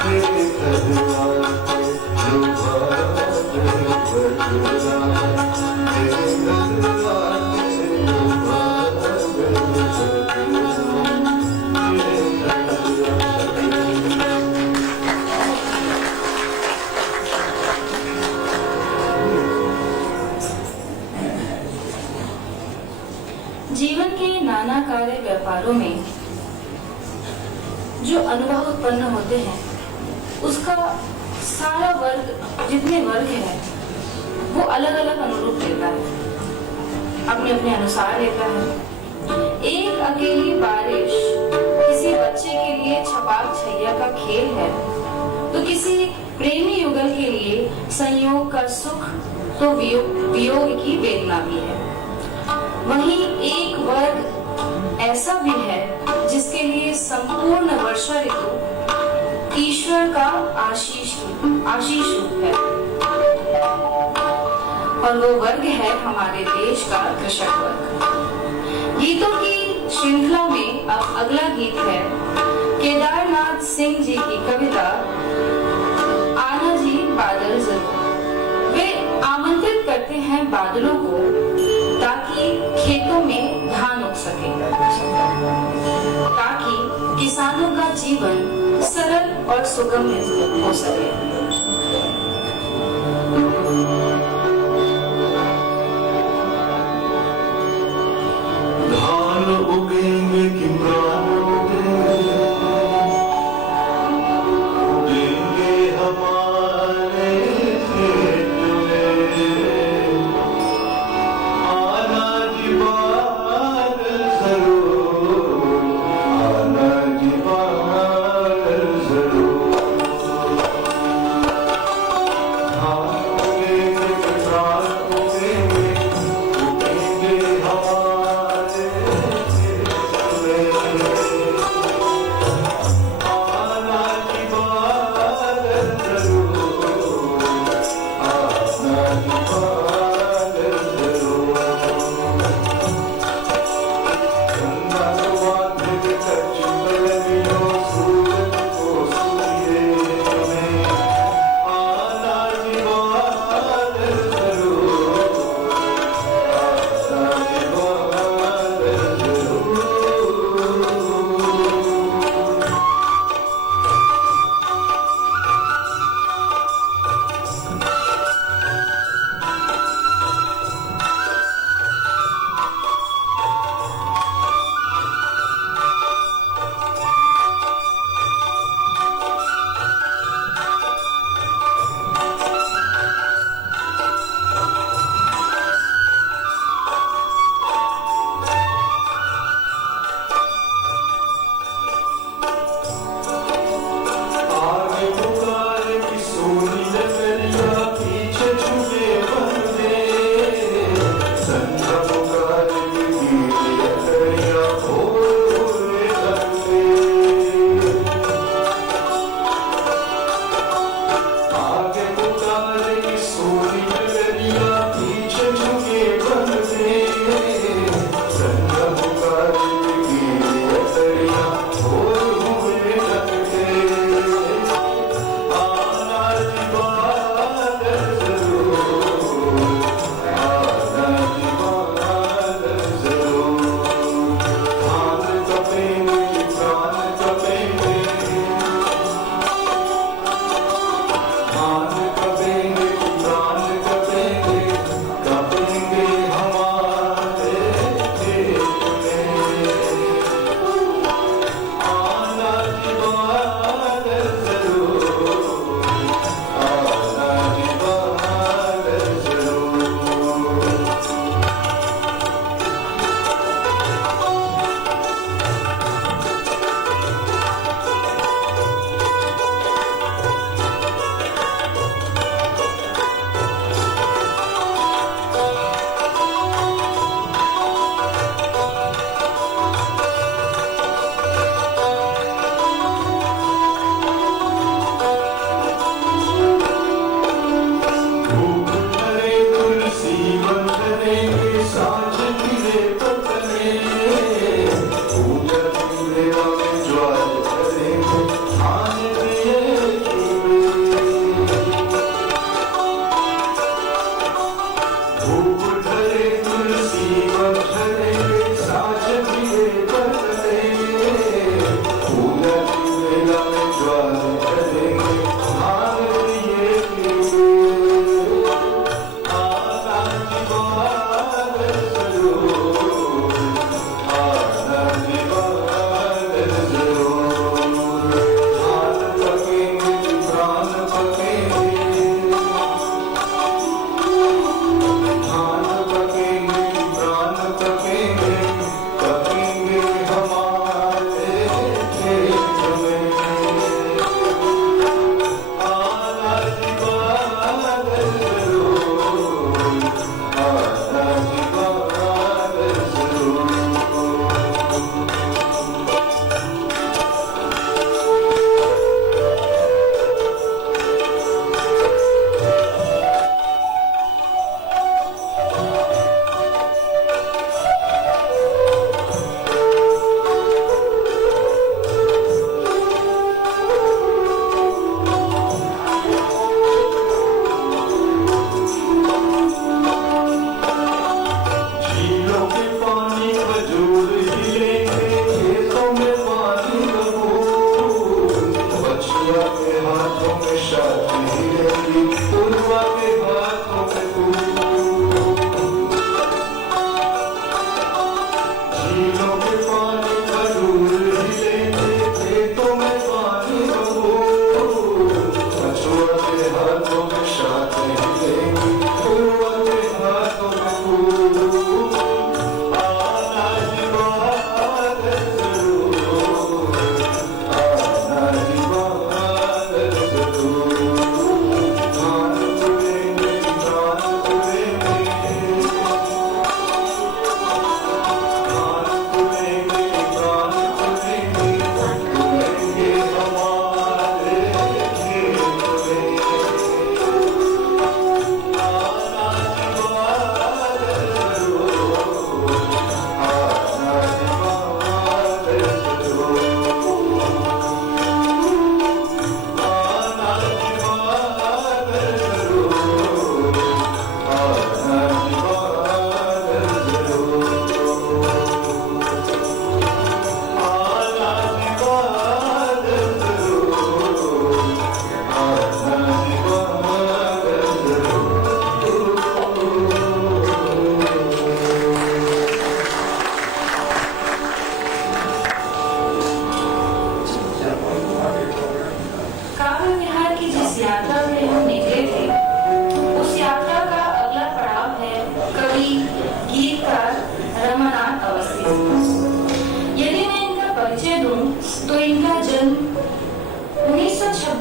मेरे घर आके डुबा गए बदला मेरे घर आके डुबा गए बदला मेरे घर आके जीवन के नाना कार्य व्यापारों में जो अनुभव उत्पन्न होते हैं उसका सारा वर्ग जितने वर्ग है वो अलग अलग अनुरूप लेता है, अपने अपने अनुसार लेता है। एक अकेली बारिश किसी बच्चे के लिए छपाक छैया का खेल है तो किसी प्रेमी युगल के लिए संयोग का सुख तो वियोग की वेदना भी है। वहीं एक वर्ग ऐसा भी है जिसके लिए संपूर्ण वर्षा ऋतु ईश्वर का आशीष रूप है और वो वर्ग है हमारे देश का कृषक वर्ग। गीतों की श्रृंखला में अब अगला गीत है केदारनाथ सिंह जी की कविता आना जी बादल जरूर। वे आमंत्रित करते हैं बादलों को ताकि खेतों में धान उग सके, ताकि किसानों का जीवन सरल और सुगम हो सके। धान उगेंगे किमरान उगेंगे हमारे खेत में आना जी बादल जरूर आना जी बादल जरूर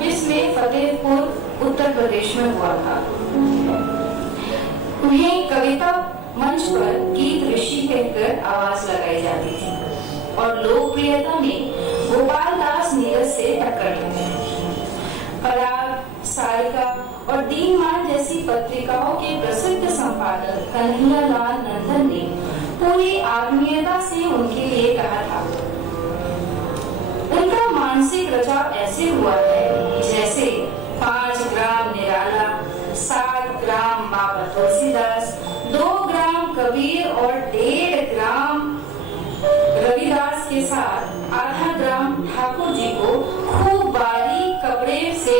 जिसमें फतेहपुर उत्तर प्रदेश में हुआ था। उन्हें कविता मंच पर गीत ऋषि कहकर आवाज लगाई जाती थी और लोकप्रियता में गोपाल दास नीरज से टक्कर लेते थे। पराग, सारिका और दीनमान जैसी पत्रिकाओं के प्रसिद्ध संपादक कन्हैया लाल नंदन ने पूरी आत्मीयता से उनके लिए कहा था। उनका मानसिक रचाव ऐसे हुआ है जैसे 5 ग्राम निराला, 7 ग्राम बाबा तुलसीदास, 2 ग्राम कबीर और 1.5 ग्राम रविदास के साथ आधा ग्राम ठाकुर जी को खूब बारीक कपड़े से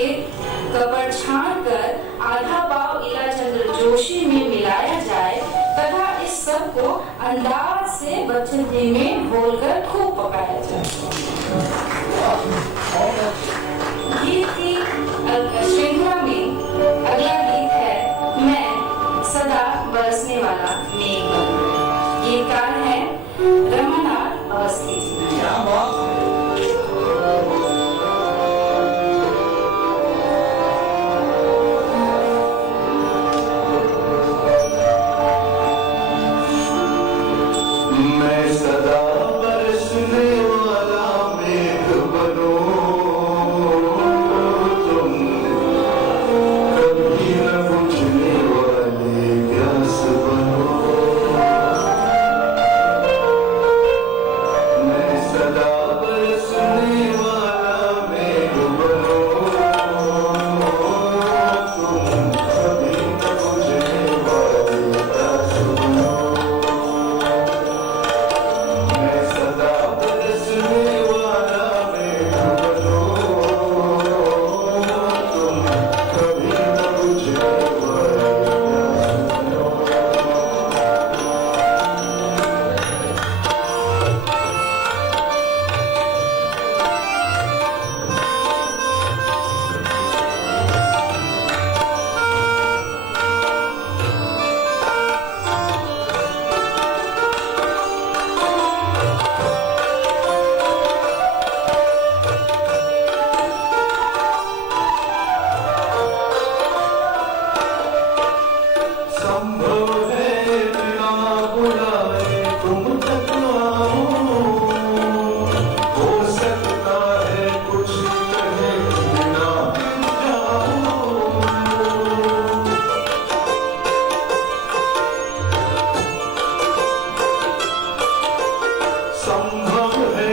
कपड़ छान कर आधा पाव इलाचंद्र जोशी में मिलाया जाए तथा इस सब को अंदाज से बच्चन घी में घोलकर खूब पकाया जाए। गीत की श्रृंखला में अगला गीत है मैं सदा बरसने वाला मेघ बनूं। गीतकार है रमनाथ अवस्थी जी। मैं सदा बरसने वाला मेघ बनूं, तुम कभी न बुझने वाले प्यास बनो। मैं सदा बरसने वाला मेघ बनूं, तुम कभी न बुझने वाले प्यास बनो। मैं सदा बरसने वाला मेघ बनूं, तुम कभी न बुझने वाले प्यास बनो। संभव है बिना बुलाए तुम तक आओ, हो सकता है कुछ कहे बिना जाओ। संभव है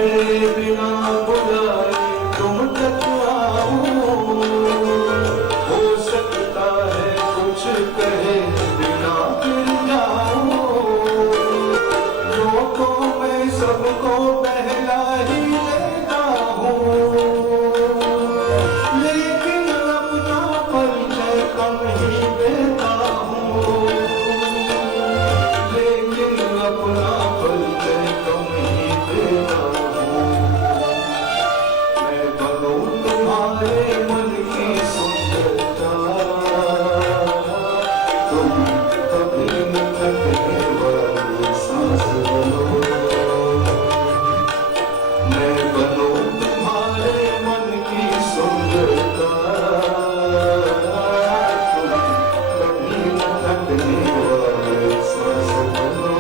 बिना बुलाए तुम तक आओ, हो सकता है कुछ कहे बिना फिर जाओ। यूं तो मैं सबको पहला ही लेता हूँ, लेकिन अपना परिचय कम ही देता हूँ, लेकिन अपना परिचय कम ही देता हूँ। मैं बनूं तुम्हारे मन की सुंदरता, तुम कभी न थकने वाली सांस बनो। मैं बनूं तुम्हारे मन की सुंदरता, तुम कभी न थकने वाली सांस बनो।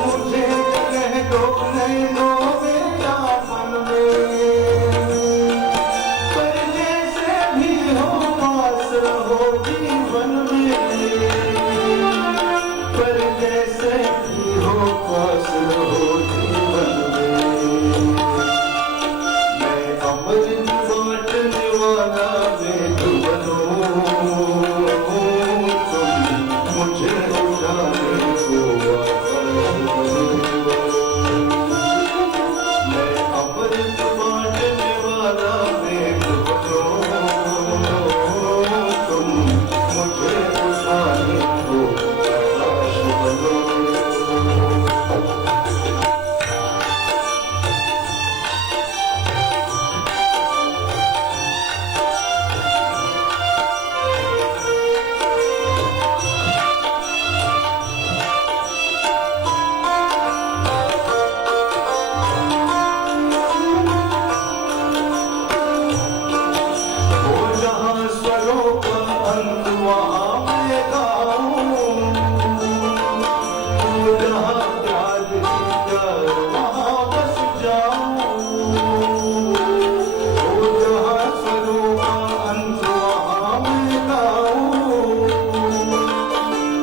मुझे कह दो नैनों में क्या मन में रहो जीवन में, पर जैसे भी हो पास रहो जीवन में। मैं अमृत बांटने वाला मैं तो बनूं, तुम मुझे उठाने को वापस बनो। मैं अमृत बांटने वाला मैं तो बनूं, तुम मुझे उठाने को वापस बनो। वो जहाँ स्वरों का अंत वहाँ मैं गाऊं, वो जहाँ प्यार ही प्यार वहाँ बस जाऊं। वो जहाँ स्वरों का अंत वहाँ मैं गाऊं,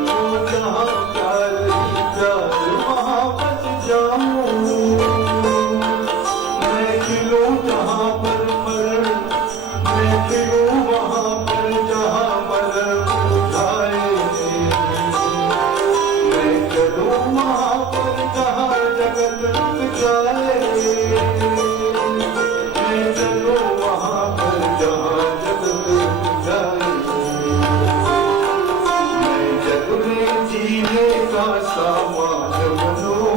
वो जहाँ प्यार ही प्यार वहाँ बस जाऊं। मैं खिलूं जहाँ पर मैं खिलूं वहाँ पर जहाँ मलर उठाए। मैं चलूं वहाँ पर जहाँ जगत रुक जाए। मैं चलूं वहाँ पर जहाँ जगत रुक जाए। मैं जग में जीने का सामान बनूं,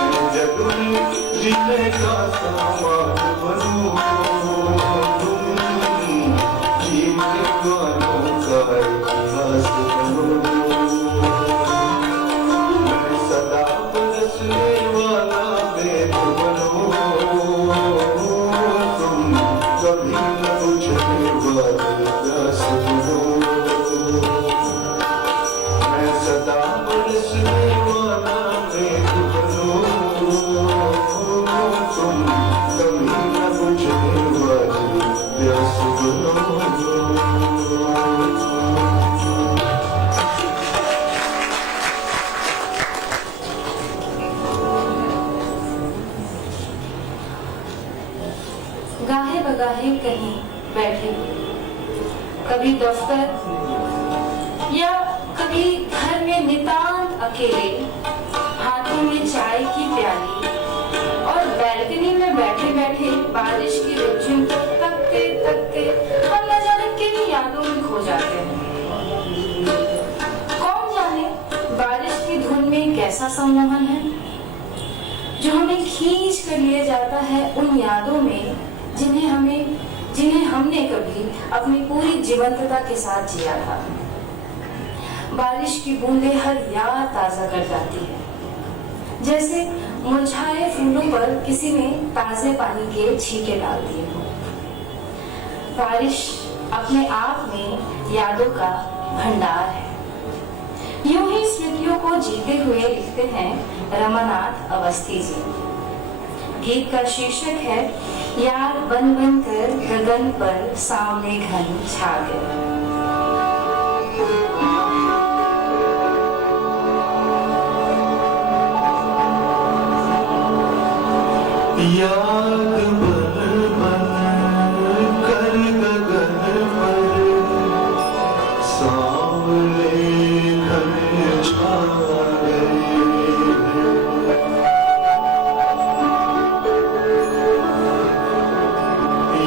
मैं जग में जीने का सामान बनूं, तुम जीने वालों का इतिहास बनो। मैं सदा बरसने वाला मैं तो बनूं, तुम कभी न बुझने वाले प्यास बनो। मैं सदा बरसने वाला मैं तो बनूं, तुम कभी न बुझने वाली प्यास बनो। गाहे बगाहे कहीं बैठे, कभी दफ्तर या कभी घर में नितांत अकेले, हाथों में चाय की प्याली और बैल्कनी में बैठे बैठे बारिश की रिमझिम को तकते तकते हम न जाने किन यादों में खो जाते हैं। कौन जाने बारिश की धुन में कैसा सम्मोहन है जो हमें खींच कर ले जाता है उन यादों में जिन्हें हमने कभी अपनी पूरी जीवंतता के साथ जिया था। बारिश की बूंदें हर याद ताजा कर जाती है, जैसे मुरझाए फूलों पर किसी ने ताजे पानी के छींटे डाल दिए हों। बारिश अपने आप में यादों का भंडार है। यूं ही स्मृतियों को जीते हुए लिखते हैं रमानाथ अवस्थी जी। गीत का शीर्षक है यार बन बन कर गगन पर सामने घन छा गए। याद बन बन कर गगन पर सामने घन छा गए।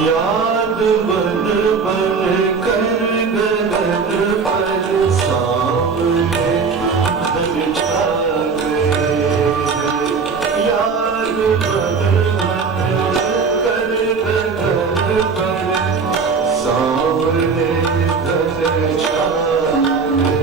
याद बन बन कर गगन पर सामने घन छा गए। याद बन सामने घन छा गए।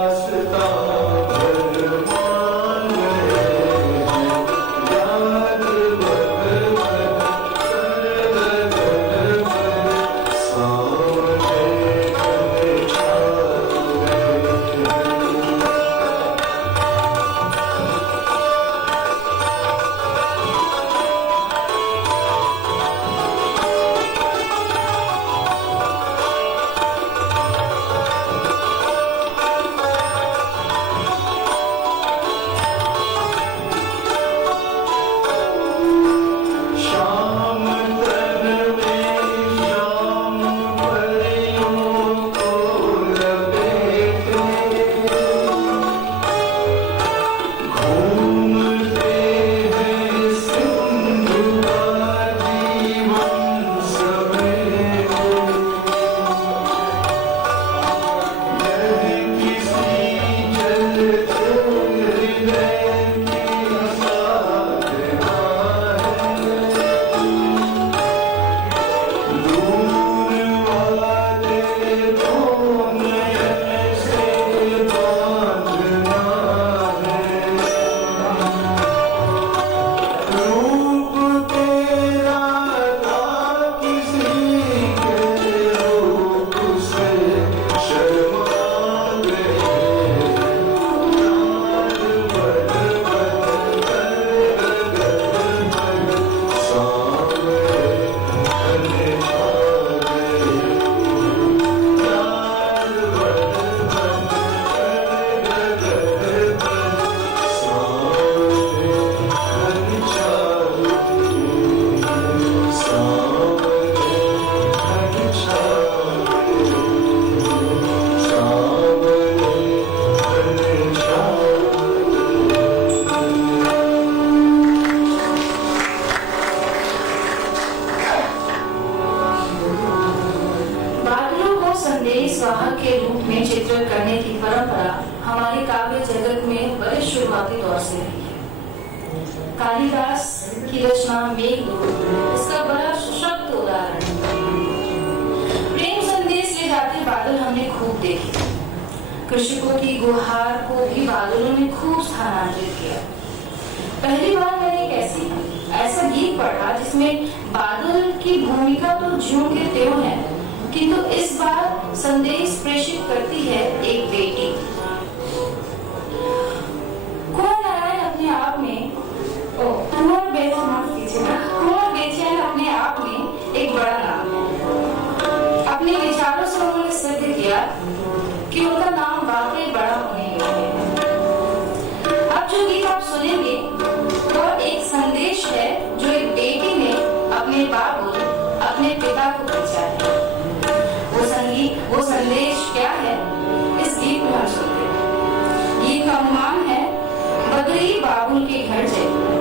दास्तां भरमान रहे हैं, याद भर भर कर भर भर सामने घने छाए हैं। शाम तन में शाम परियों को लपेटे, घूमते हैं सिंधु का जीवन समेटे। यह किसी चलते हृदय की साधना है, दूर वाले को नयन से बांधना है। रूप तेरा था किसी के रूप से शर्मा गए, याद भर भर कर भर सामने घने छाए, याद भर भर कर सामने घने छाए, सामने घने छाए, सामने घने छाए। बादलों को संदेश वाहक के रूप में चित्रित करने की परंपरा हमारे काव्य जगत में बड़े शुरुआती दौर से रही है। कालिदास की रचना मेघदूत इसका बड़ा सशक्त उदाहरण है। प्रेम संदेश ले जाते बादल हमने खूब देखे। कृषकों की गुहार को भी बादलों ने खूब स्थानांतरित किया। पहली बार मैंने एक ऐसा गीत पढ़ा जिसमें बादल की भूमिका तो ज्यों के त्यों है, किंतु इस बार संदेश प्रेषित करती है एक बेटी। कुंवर नारायण अपने आप में कुंवर बेचैन अपने आप में एक बड़ा नाम है। अपने विचारों से उन्होंने सिद्ध किया कि उनका नाम वाकई बड़ा होने योग्य है। अब जो गीत आप सुनेंगे वो एक संदेश है जो एक बेटी ने अपने बाबुल अपने पिता को भेजा है। वो संदेश क्या है इस गीत में हम सुनते हैं। गीत का अनुमान है बदरी बाबुल के घर जयपुर।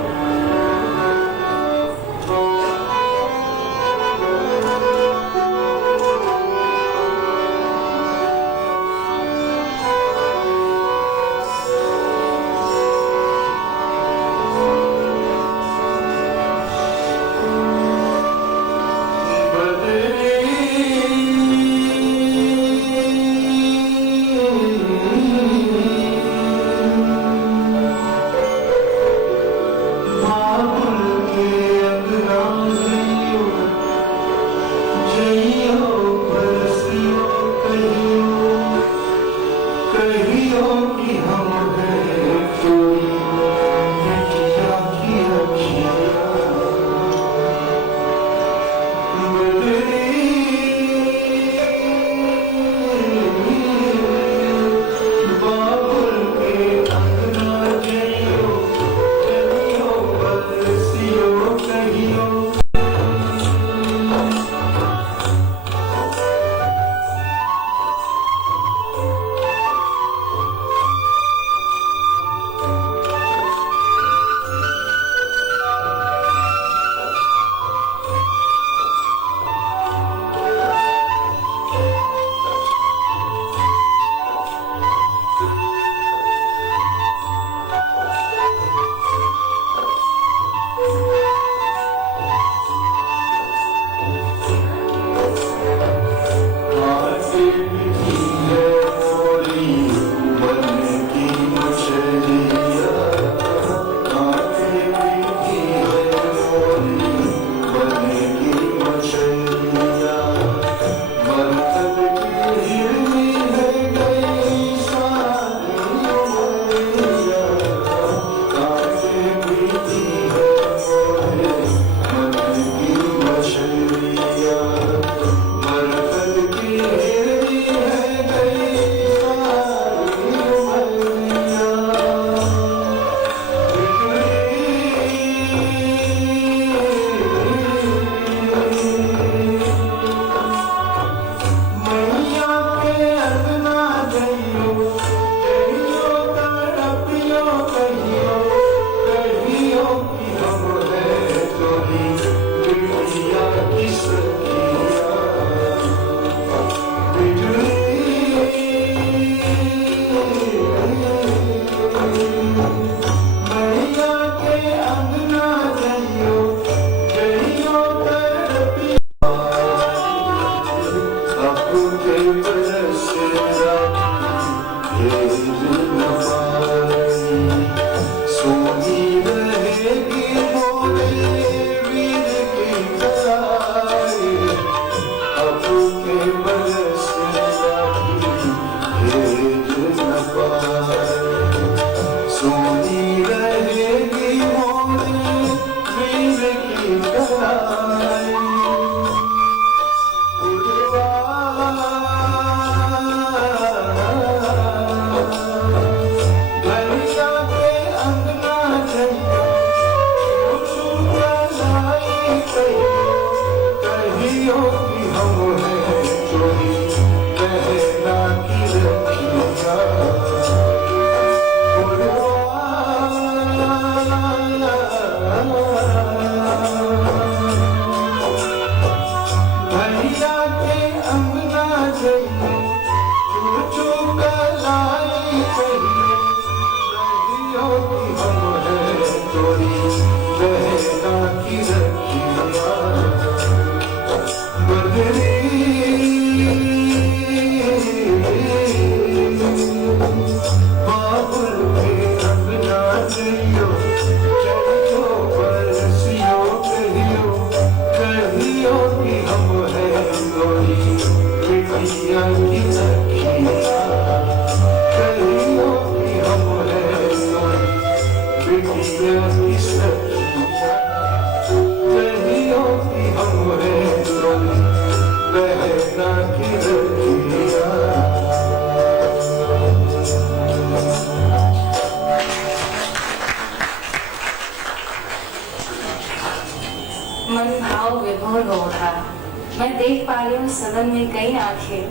देख पा रही हूँ सदन में कई आंखें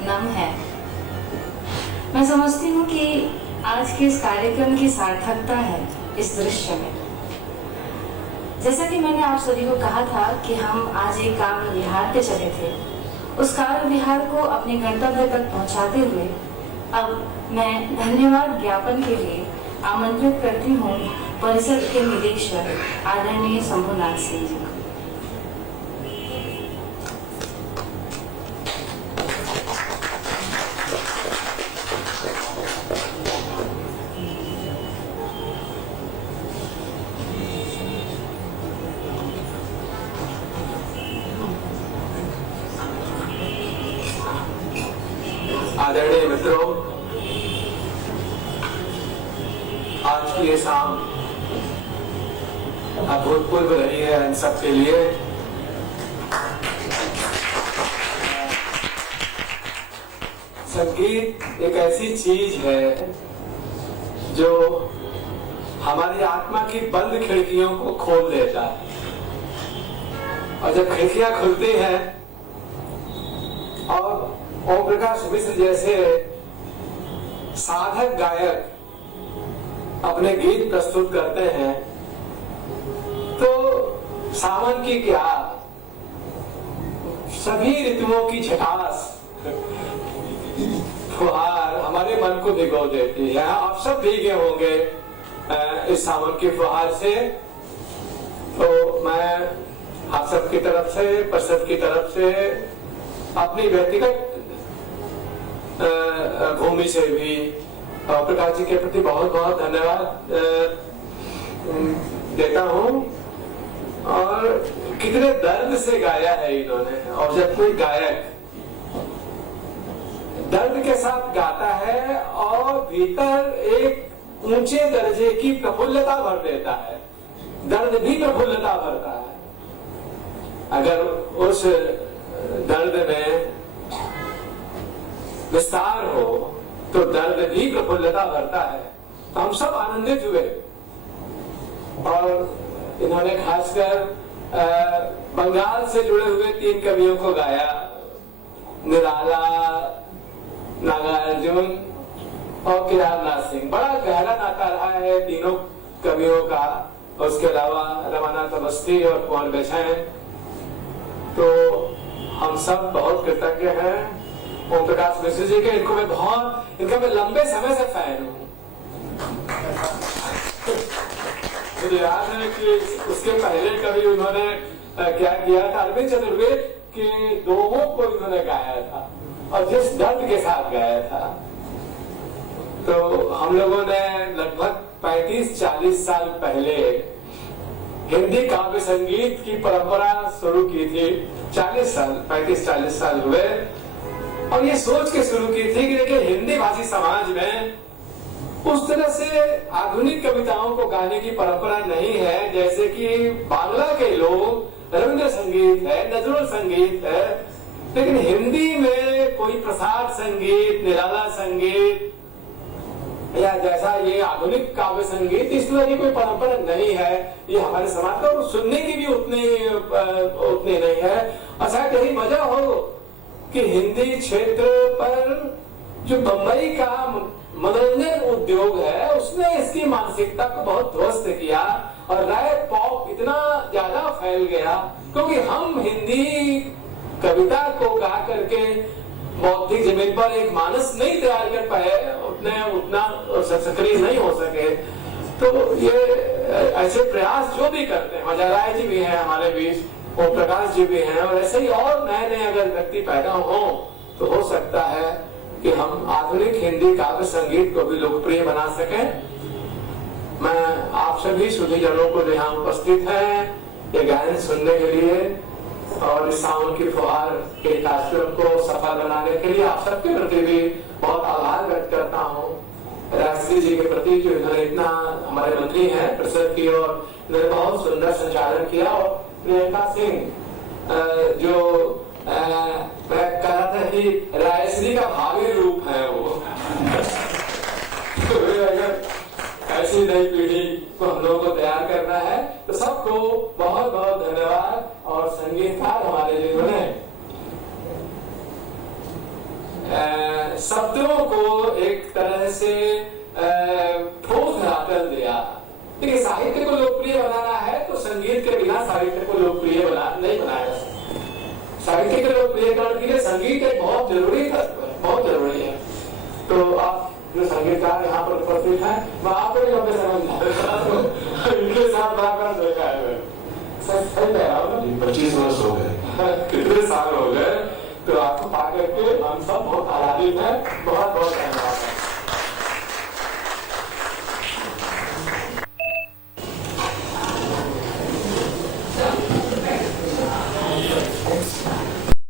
नम है। मैं समझती हूँ कि आज के इस कार्यक्रम की सार्थकता है इस दृश्य में। जैसा कि मैंने आप सभी को कहा था कि हम आज एक काव्य विहार पे चले थे, उस काव्य विहार को अपने गंतव्य तक पहुंचाते हुए अब मैं धन्यवाद ज्ञापन के लिए आमंत्रित करती हूँ परिषद के निदेशक आदरणीय शंभुनाथ सिंह जी को। आदरणीय मित्रों, आज की ये शाम अभूतपूर्व रही है इन सबके लिए। संगीत एक ऐसी चीज है जो हमारी आत्मा की बंद खिड़कियों को खोल देता है, और जब खिड़कियां खुलती हैं और ओम प्रकाश मिश्र जैसे साधक गायक अपने गीत प्रस्तुत करते हैं तो सावन की क्या, सभी ऋतुओं की झटास फुहार हमारे मन को भिगो देती है। आप सब भीगे होंगे इस सावन की फुहार से। तो मैं आप सबकी तरफ से, परिषद की तरफ से, अपनी व्यक्तिगत भूमि से भी प्रकाश जी के प्रति बहुत बहुत धन्यवाद देता हूँ। और कितने दर्द से गाया है इन्होंने, और जब कोई गायक दर्द के साथ गाता है और भीतर एक ऊंचे दर्जे की प्रफुल्लता भर देता है, दर्द भी प्रफुल्लता भरता है। अगर उस दर्द में विस्तार हो तो दर्द भी प्रफुल्लता भरता है। तो हम सब आनंदित हुए। और इन्होंने खासकर बंगाल से जुड़े हुए 3 कवियों को गाया, निराला, नागार्जुन और केदारनाथ सिंह। बड़ा गहरा नाता रहा है तीनों कवियों का। उसके अलावा रमानाथ अवस्थी और कुंवर बेचैन। तो हम सब बहुत कृतज्ञ हैं ओम प्रकाश मिश्र जी के। इनका मैं लंबे समय से फैन हूँ। मुझे याद है कि उसके पहले कभी उन्होंने क्या किया था, अरविंद चतुर्वेद के दोहों को इन्होंने गाया था, और जिस दर्द के साथ गाया था। तो हम लोगों ने लगभग 35-40 साल पहले हिंदी काव्य संगीत की परंपरा शुरू की थी। 35-40 साल हुए, और ये सोच के शुरू की थी कि देखिए हिंदी भाषी समाज में उस तरह से आधुनिक कविताओं को गाने की परंपरा नहीं है जैसे कि बांग्ला के लोग रविंद्र संगीत है, नजरुल संगीत है। लेकिन हिंदी में कोई प्रसाद संगीत, निराला संगीत या जैसा ये आधुनिक काव्य संगीत, इस तरह की कोई परंपरा नहीं है ये हमारे समाज का, और सुनने की भी उतनी नहीं है। और शायद यही वजह हो कि हिंदी क्षेत्र पर जो बंबई का मनोरंजन उद्योग है उसने इसकी मानसिकता को बहुत ध्वस्त किया, और रैप पॉप इतना ज्यादा फैल गया क्योंकि हम हिंदी कविता को गा करके बौद्धिक जमीन पर एक मानस नहीं तैयार कर पाए, उतना सक्रिय नहीं हो सके। तो ये ऐसे प्रयास जो भी करते हैं, मजा राय जी भी हैं हमारे बीच, ओम प्रकाश जी भी हैं, और ऐसे ही और नए नए अगर व्यक्ति पैदा हो तो हो सकता है कि हम आधुनिक हिंदी काव्य संगीत को भी लोकप्रिय बना सकें। मैं आप सभी सुधीजनों को यहाँ उपस्थित हैं ये गायन सुनने के लिए और इस सावन की फुहार के कार्यक्रम को सफल बनाने के लिए आप सबके प्रति भी बहुत आभार व्यक्त करता हूँ। राष्ट्रीय जी के प्रति जो इन्होंने इतना, हमारे मंत्री हैं परिषद की, और इन्होंने बहुत सुंदर संचालन किया। और प्रियंका सिंह जो मैं कह रहा था कि रायश्री का भावी रूप है वो तो अगर ऐसी नई पीढ़ी को हम लोगों को तैयार करना है तो सबको बहुत बहुत धन्यवाद। और संगीतकार हमारे जिन्होंने शब्दों को एक तरह से ठोस धरातल दिया। देखिए, साहित्य को लोकप्रिय बनाना है तो संगीत के बिना साहित्य को लोकप्रिय नहीं बनाया जा सकता। साहित्य के लोकप्रियकरण के लिए संगीत एक बहुत जरूरी तत्व है, बहुत जरूरी है। तो आप जो संगीतकार यहाँ पर उपस्थित हैं, मैं आपको भी लंबे समय इनके साथ बात देखा है, सही कह रहा हूँ ना? 25 वर्ष हो गए, कितने साल हो गए, तो आपको पा करके हम सब बहुत आनंदित हैं। बहुत बहुत धन्यवाद।